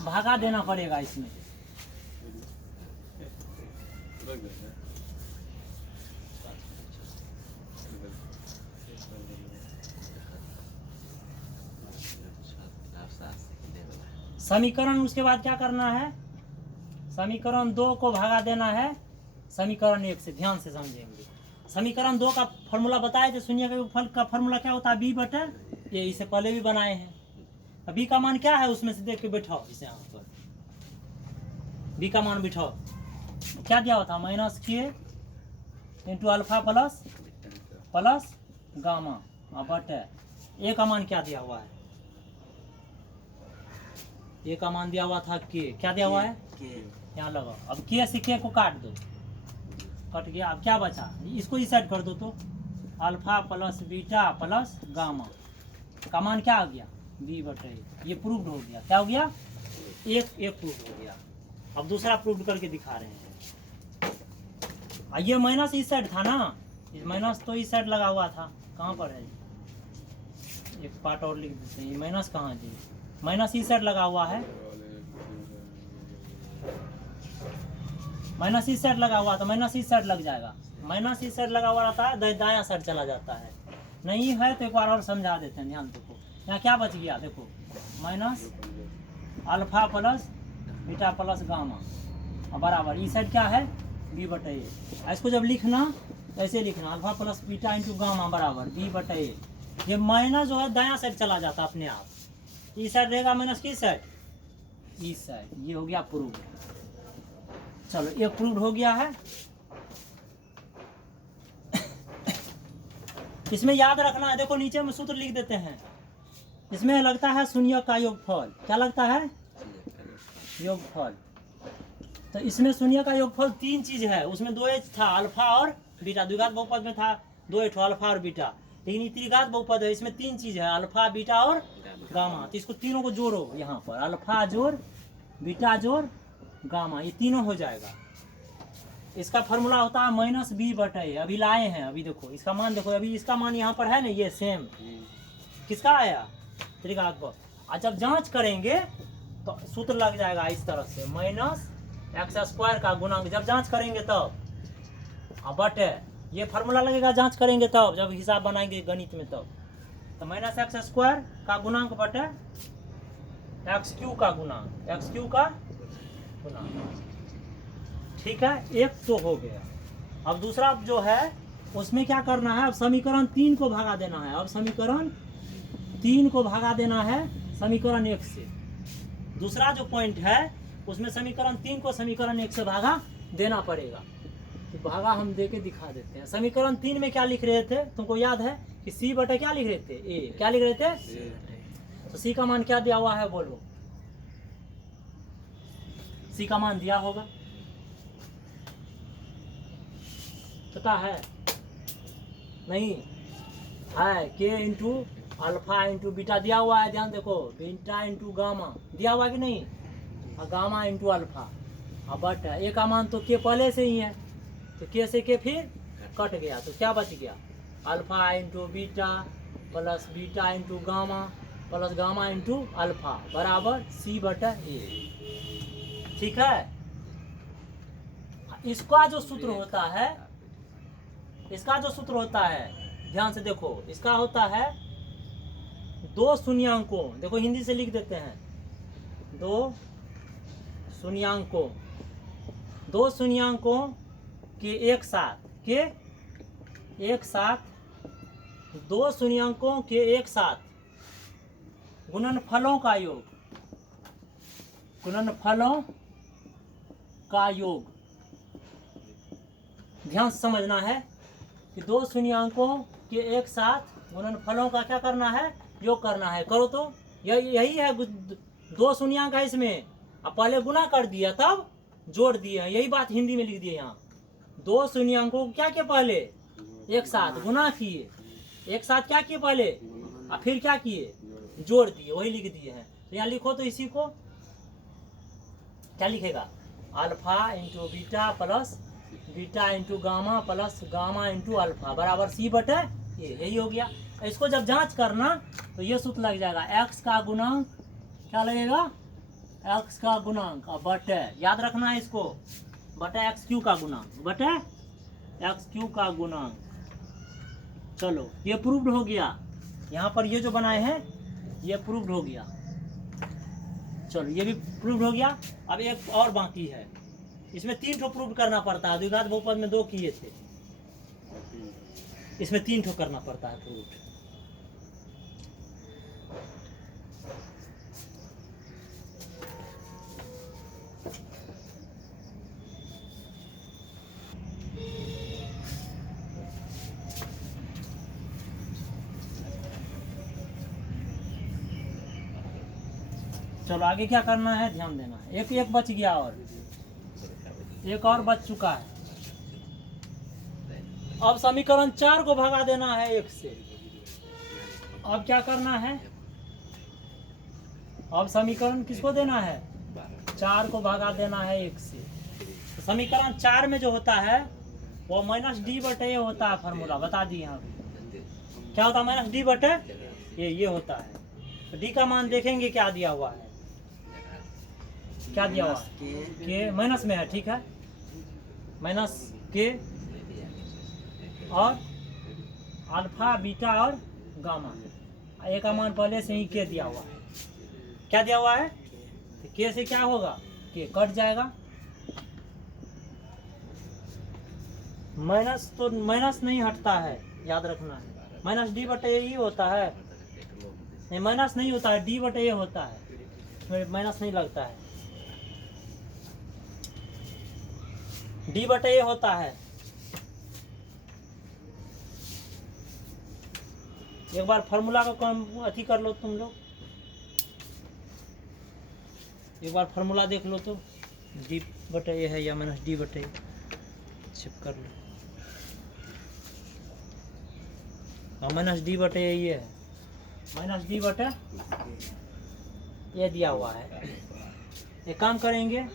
भागा देना पड़ेगा इसमें। समीकरण उसके बाद क्या करना है? समीकरण 2 को भागा देना है समीकरण 1 से। ध्यान से समझेंगे। समीकरण 2 का फॉर्मूला बताए थे, शून्य के फल का फॉर्मूला क्या होता है? बी बटे ये, इसे पहले भी बनाए हैं। बी का मान क्या है उसमें से देख के बैठाओ, इसे यहाँ पर बी का मान बिठाओ। क्या दिया हुआ था? Minus k into alpha plus plus gamma बटे ए का मान क्या दिया हुआ है? ए का मान दिया हुआ था के, क्या दिया हुआ है? यहाँ लगाओ। अब के से के को काट दो, कट गया। अब क्या बचा? इसको इस साइड कर दो तो alpha plus beta plus gamma का मान क्या आ गया? बी बटे। ये प्रूव्ड हो गया। क्या हो गया? एक प्रूव्ड हो गया। अब दूसरा प्रूव्ड करके दिखा रहे हैं। ये माइनस इस साइड था ना, इस माइनस तो इस साइड लगा हुआ था। कहाँ पर है? एक पार्ट और लिख देते हैं। ये माइनस कहाँ जी? माइनस इस साइड लगा हुआ है, माइनस इस साइड लगा हुआ था, माइनस इस साइड लग जाएगा। माइनस इस साइड लगा हुआ रहता है, दायां साइड चला जाता है। नहीं है तो एक बार और समझा देते हैं, ध्यान देखो। यहाँ क्या बच गया? देखो minus alpha plus beta plus gamma बराबर इस साइड क्या है? बी बटे ए। इसको जब लिखना ऐसे लिखना, alpha plus beta into gamma बराबर बी बटे ए। ये माइनस जो है दायां साइड चला जाता अपने आप। इस साइड रहेगा माइनस, किस साइड? इस साइड। ये हो गया प्रूव। चलो ये प्रूव हो गया है। इसमें याद रखना है, देखो नीचे में सूत्र लिख देते हैं। इसमें लगता है शून्य का योगफल। क्या लगता है? योगफल। तो इसमें शून्य का योगफल 3 चीज है। उसमें 2 था, अल्फा और बीटा। द्विघात बहुपद में था 2 अल्फा और बीटा, लेकिन त्रिघात बहुपद है, इसमें 3 चीज है, अल्फा बीटा और गामा। तो इसको तीनों को जोड़ो यहाँ पर, अल्फा जोड़ बीटा जोड़ गामा, ये तीनों हो जाएगा। इसका फॉर्मूला होता है माइनस बी बटे। अभी लाए हैं, अभी देखो इसका मान, देखो अभी इसका मान यहाँ पर है ना, ये सेम किसका आया? त्रिघात बहुपद। और जब जांच करेंगे तो सूत्र लग जाएगा इस तरह से, माइनस एक्स स्क्वायर का गुणांक। जब जांच करेंगे तब बटे, ये फार्मूला लगेगा जांच करेंगे तब, जब हिसाब बनाएंगे गणित में तब। तो माइनस एक्स स्क्वायर का गुणांक बटे एक्स क्यू का गुणांक, एक्स क्यू का गुणांक। ठीक है, एक तो हो गया। अब दूसरा जो है उसमें क्या करना है? अब समीकरण 3 को भागा देना है। अब समीकरण 3 को भागा देना है समीकरण 1 से। दूसरा जो पॉइंट है उसमें समीकरण 3 को समीकरण 1 से भागा देना पड़ेगा। तो भागा हम दे के दिखा देते हैं। समीकरण 3 में क्या लिख रहे थे? तुमको याद है कि सी बटे क्या लिख रहे थे? ए। क्या लिख रहे थे? तो सी का मान क्या दिया हुआ है? बोलो। सी का मान दिया होगा, पता है? नहीं है, के इंटू अल्फा इंटू बीटा दिया हुआ है। ध्यान देखो, बीटा इंटू गामा दिया हुआ कि नहीं, और गामा इंटू अल्फा। अब बट ए का मान तो के पहले से ही है, तो के से के फिर कट गया, तो क्या बच गया? Alpha into beta plus beta into gamma plus gamma into alpha बराबर C/A। ठीक है, इसका जो सूत्र होता है, इसका जो सूत्र होता है, ध्यान से देखो, इसका होता है दो शून्यांकों, देखो हिंदी से लिख देते हैं, दो शून्यांकों के एक साथ दो शून्यांकों के एक साथ गुणनफलों का योग, ध्यान से समझना है कि दो शून्यांकों के एक साथ गुणनफलों का क्या करना है, योग करना है। करो तो, यही है, दो शून्यांक है इसमें, अब पहले गुना कर दिया तब जोड़ दिए, यही बात हिंदी में लिख दिए यहाँ। दो शून्यांकों को क्या किए, पहले एक साथ गुना किए, एक साथ क्या किए पहले, और फिर क्या किए, जोड़ दिए, वही लिख दिए हैं। तो यहाँ लिखो तो इसी को क्या लिखेगा, alpha into beta plus beta into gamma plus gamma into alpha बराबर C/A। यही हो गया। इसको जब जांच करना तो ये सूत्र लग जाएगा, x का गुणांक क्या लगेगा, x का गुणांक और बटे, याद रखना है इसको, बटे x³ का गुणांक, बटे x³ का गुणांक। चलो ये प्रूव्ड हो गया, यहाँ पर ये जो बनाए हैं ये प्रूव्ड हो गया। चलो ये भी प्रूव्ड हो गया। अब एक और बाकी है, इसमें 3 ठो प्रूव करना पड़ता है, द्विघात बहुपद में 2 किए थे, इसमें 3 ठो करना पड़ता है प्रूव। चलो आगे क्या करना है, ध्यान देना है। एक बच गया और एक और बच चुका है। अब समीकरण 4 को भगा देना है 1 से। अब क्या करना है, अब समीकरण किसको देना है, 4 को भगा देना है 1 से। तो समीकरण 4 में जो होता है वो -D/A होता है, फार्मूला बता दिए यहाँ पे। क्या होता है -D/A, ये होता है। तो D का मान देखेंगे क्या दिया हुआ है, क्या दिया हुआ है, के माइनस में है, ठीक है, माइनस के और अल्फा बीटा और गामा, ए का मान पहले से ही के दिया हुआ है। क्या दिया हुआ है, तो के से क्या होगा, के कट जाएगा, माइनस तो माइनस नहीं हटता है, याद रखना है, -D/A ही होता है, नहीं माइनस नहीं होता है, D/A होता है, इसमें माइनस नहीं लगता है, D/A होता है। एक बार फार्मूला को कम अथी कर लो तुम लोग, एक बार फार्मूला देख लो तो, D/A है या -D/A, छिप कर लो, -D/A ये है, -D/A ये दिया हुआ है। एक काम करेंगे,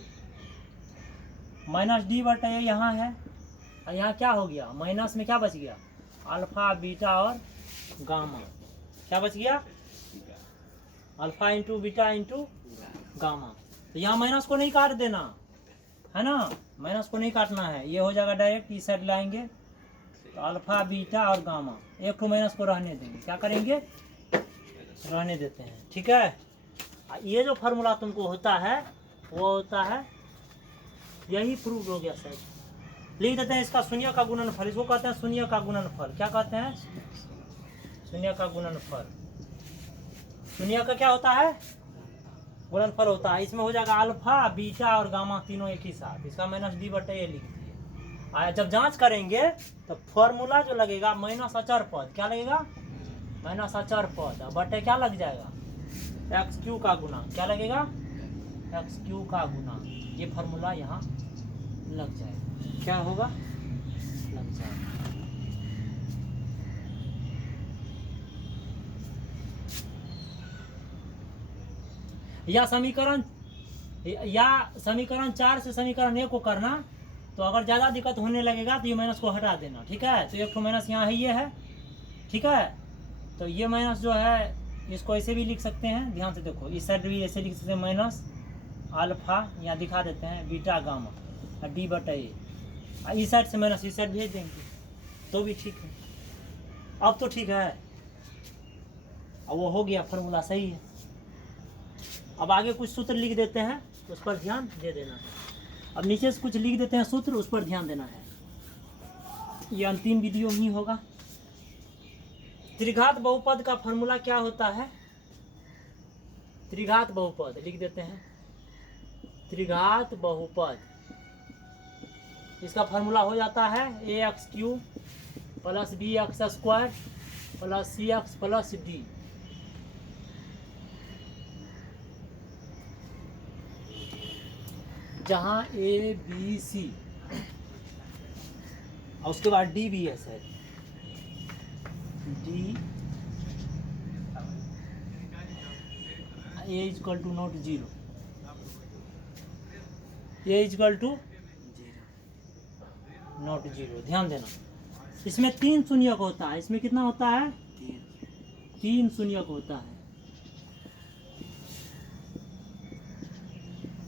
-D/A यहाँ है और यहाँ क्या हो गया, माइनस में क्या बच गया, अल्फा बीटा और गामा, क्या बच गया, alpha into beta into gamma. तो यहाँ माइनस को नहीं काट देना है ना, माइनस को नहीं काटना है, ये हो जाएगा डायरेक्ट, इस साइड लाएंगे तो अल्फा बीटा और गामा, एक ठो माइनस को रहने देंगे, क्या करेंगे, रहने देते हैं, ठीक है। ये जो फार्मूला तुमको होता है वो होता है, यही प्रूव हो गया सर। लिख देते हैं इसका शून्य का गुणनफल, इसको कहते हैं शून्य का गुणनफल। क्या कहते हैं, शून्य का गुणनफल। शून्य का क्या होता है, गुणनफल होता है। इसमें हो जाएगा अल्फा बीटा और गामा तीनों एक ही साथ, इसका -D/A लिख दिए। जब जांच करेंगे तो फॉर्मूला जो लगेगा माइनस अचर पद, क्या लगेगा, माइनस अचर पद, बटे क्या लग जाएगा, x³ का गुना, क्या लगेगा, x³ का गुना, ये फार्मूला यहाँ लग जाएगा, क्या होगा, लग जाएगा। या समीकरण 4 से समीकरण 1 को करना, तो अगर ज़्यादा दिक्कत होने लगेगा तो ये माइनस को हटा देना, ठीक है। तो एक तो माइनस यहाँ है, ये है, ठीक है। तो ये माइनस जो है इसको ऐसे भी लिख सकते हैं, ध्यान से देखो, इस साइड भी ऐसे लिख सकते हैं, माइनस अल्फा, यहाँ दिखा देते हैं बीटा गामा और डी बटा ए, इस साइड से माइनस इस साइड भेज देंगे तो भी ठीक है। अब तो ठीक है, अब वो हो गया, फॉर्मूला सही है। अब आगे कुछ सूत्र लिख देते हैं, उस पर ध्यान दे देना है। अब नीचे से कुछ लिख देते हैं सूत्र, उस पर ध्यान देना है। ये अंतिम वीडियो ही होगा। त्रिघात बहुपद का फॉर्मूला क्या होता है? त्रिघात बहुपद लिख देते हैं, त्रिघात बहुपद, इसका फॉर्मूला हो जाता है ax³ plus bx² plus cx plus d। जहाँ a b c और उसके बाद d भी है sir, d a equal to not 0, a equal to not 0। ध्यान देना, इसमें 3 शून्यक होता है, इसमें कितना होता है? 3 शून्यक होता है।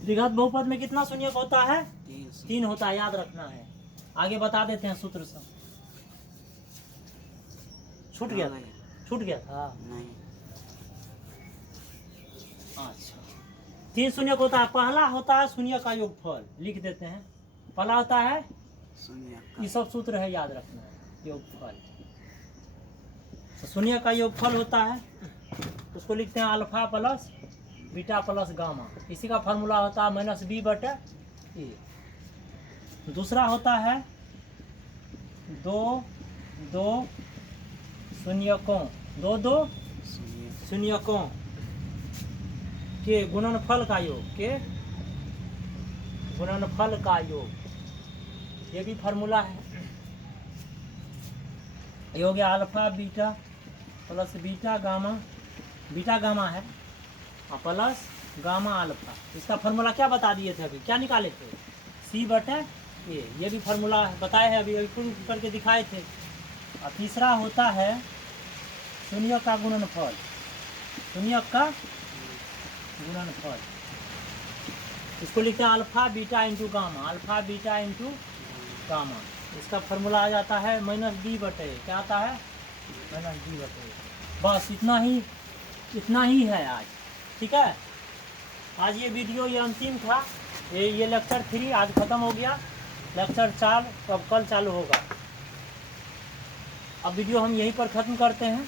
त्रिघात बहुपद में कितना शून्यक होता है? 3 होता है, याद रखना है। आगे बता देते हैं सूत्र सब। छूट गया था? छूट गया था? नहीं। अच्छा, 3 शून्यक होता है। पहला होता है शून्य का योगफल, लिख देते हैं। पहला होता है शून्य ये सब सूत्र है, याद रखना है। योगफल, तो शून्य का योगफल होता है, उसको लिखते हैं alpha plus beta plus gamma. इसी का फॉर्मूला होता है माइनस बी बटे ए। दूसरा होता है 2 शून्यकों, 2 शून्यकों के गुणनफल का योग, के गुणनफल का योग, ये भी फार्मूला है। ये हो गया alpha beta plus beta gamma है और प्लस गामा अल्फा। इसका फार्मूला क्या बता दिए थे अभी, क्या निकाले थे? सी बटे ए। ये भी फार्मूला बताए हैं, अभी प्रूफ करके दिखाए थे। और तीसरा होता है शून्य का गुणनफल, शून्य का गुणनफल, इसको लिखते हैं alpha beta into gamma, alpha beta into gamma. इसका फार्मूला आ जाता है माइनस डी बटे, क्या आता है? माइनस डी बटे। बस इतना ही है आज, ठीक है। आज ये वीडियो ये अंतिम था, ये लेक्चर 3 आज ख़त्म हो गया। लेक्चर 4 अब कल चालू होगा। अब वीडियो हम यहीं पर ख़त्म करते हैं।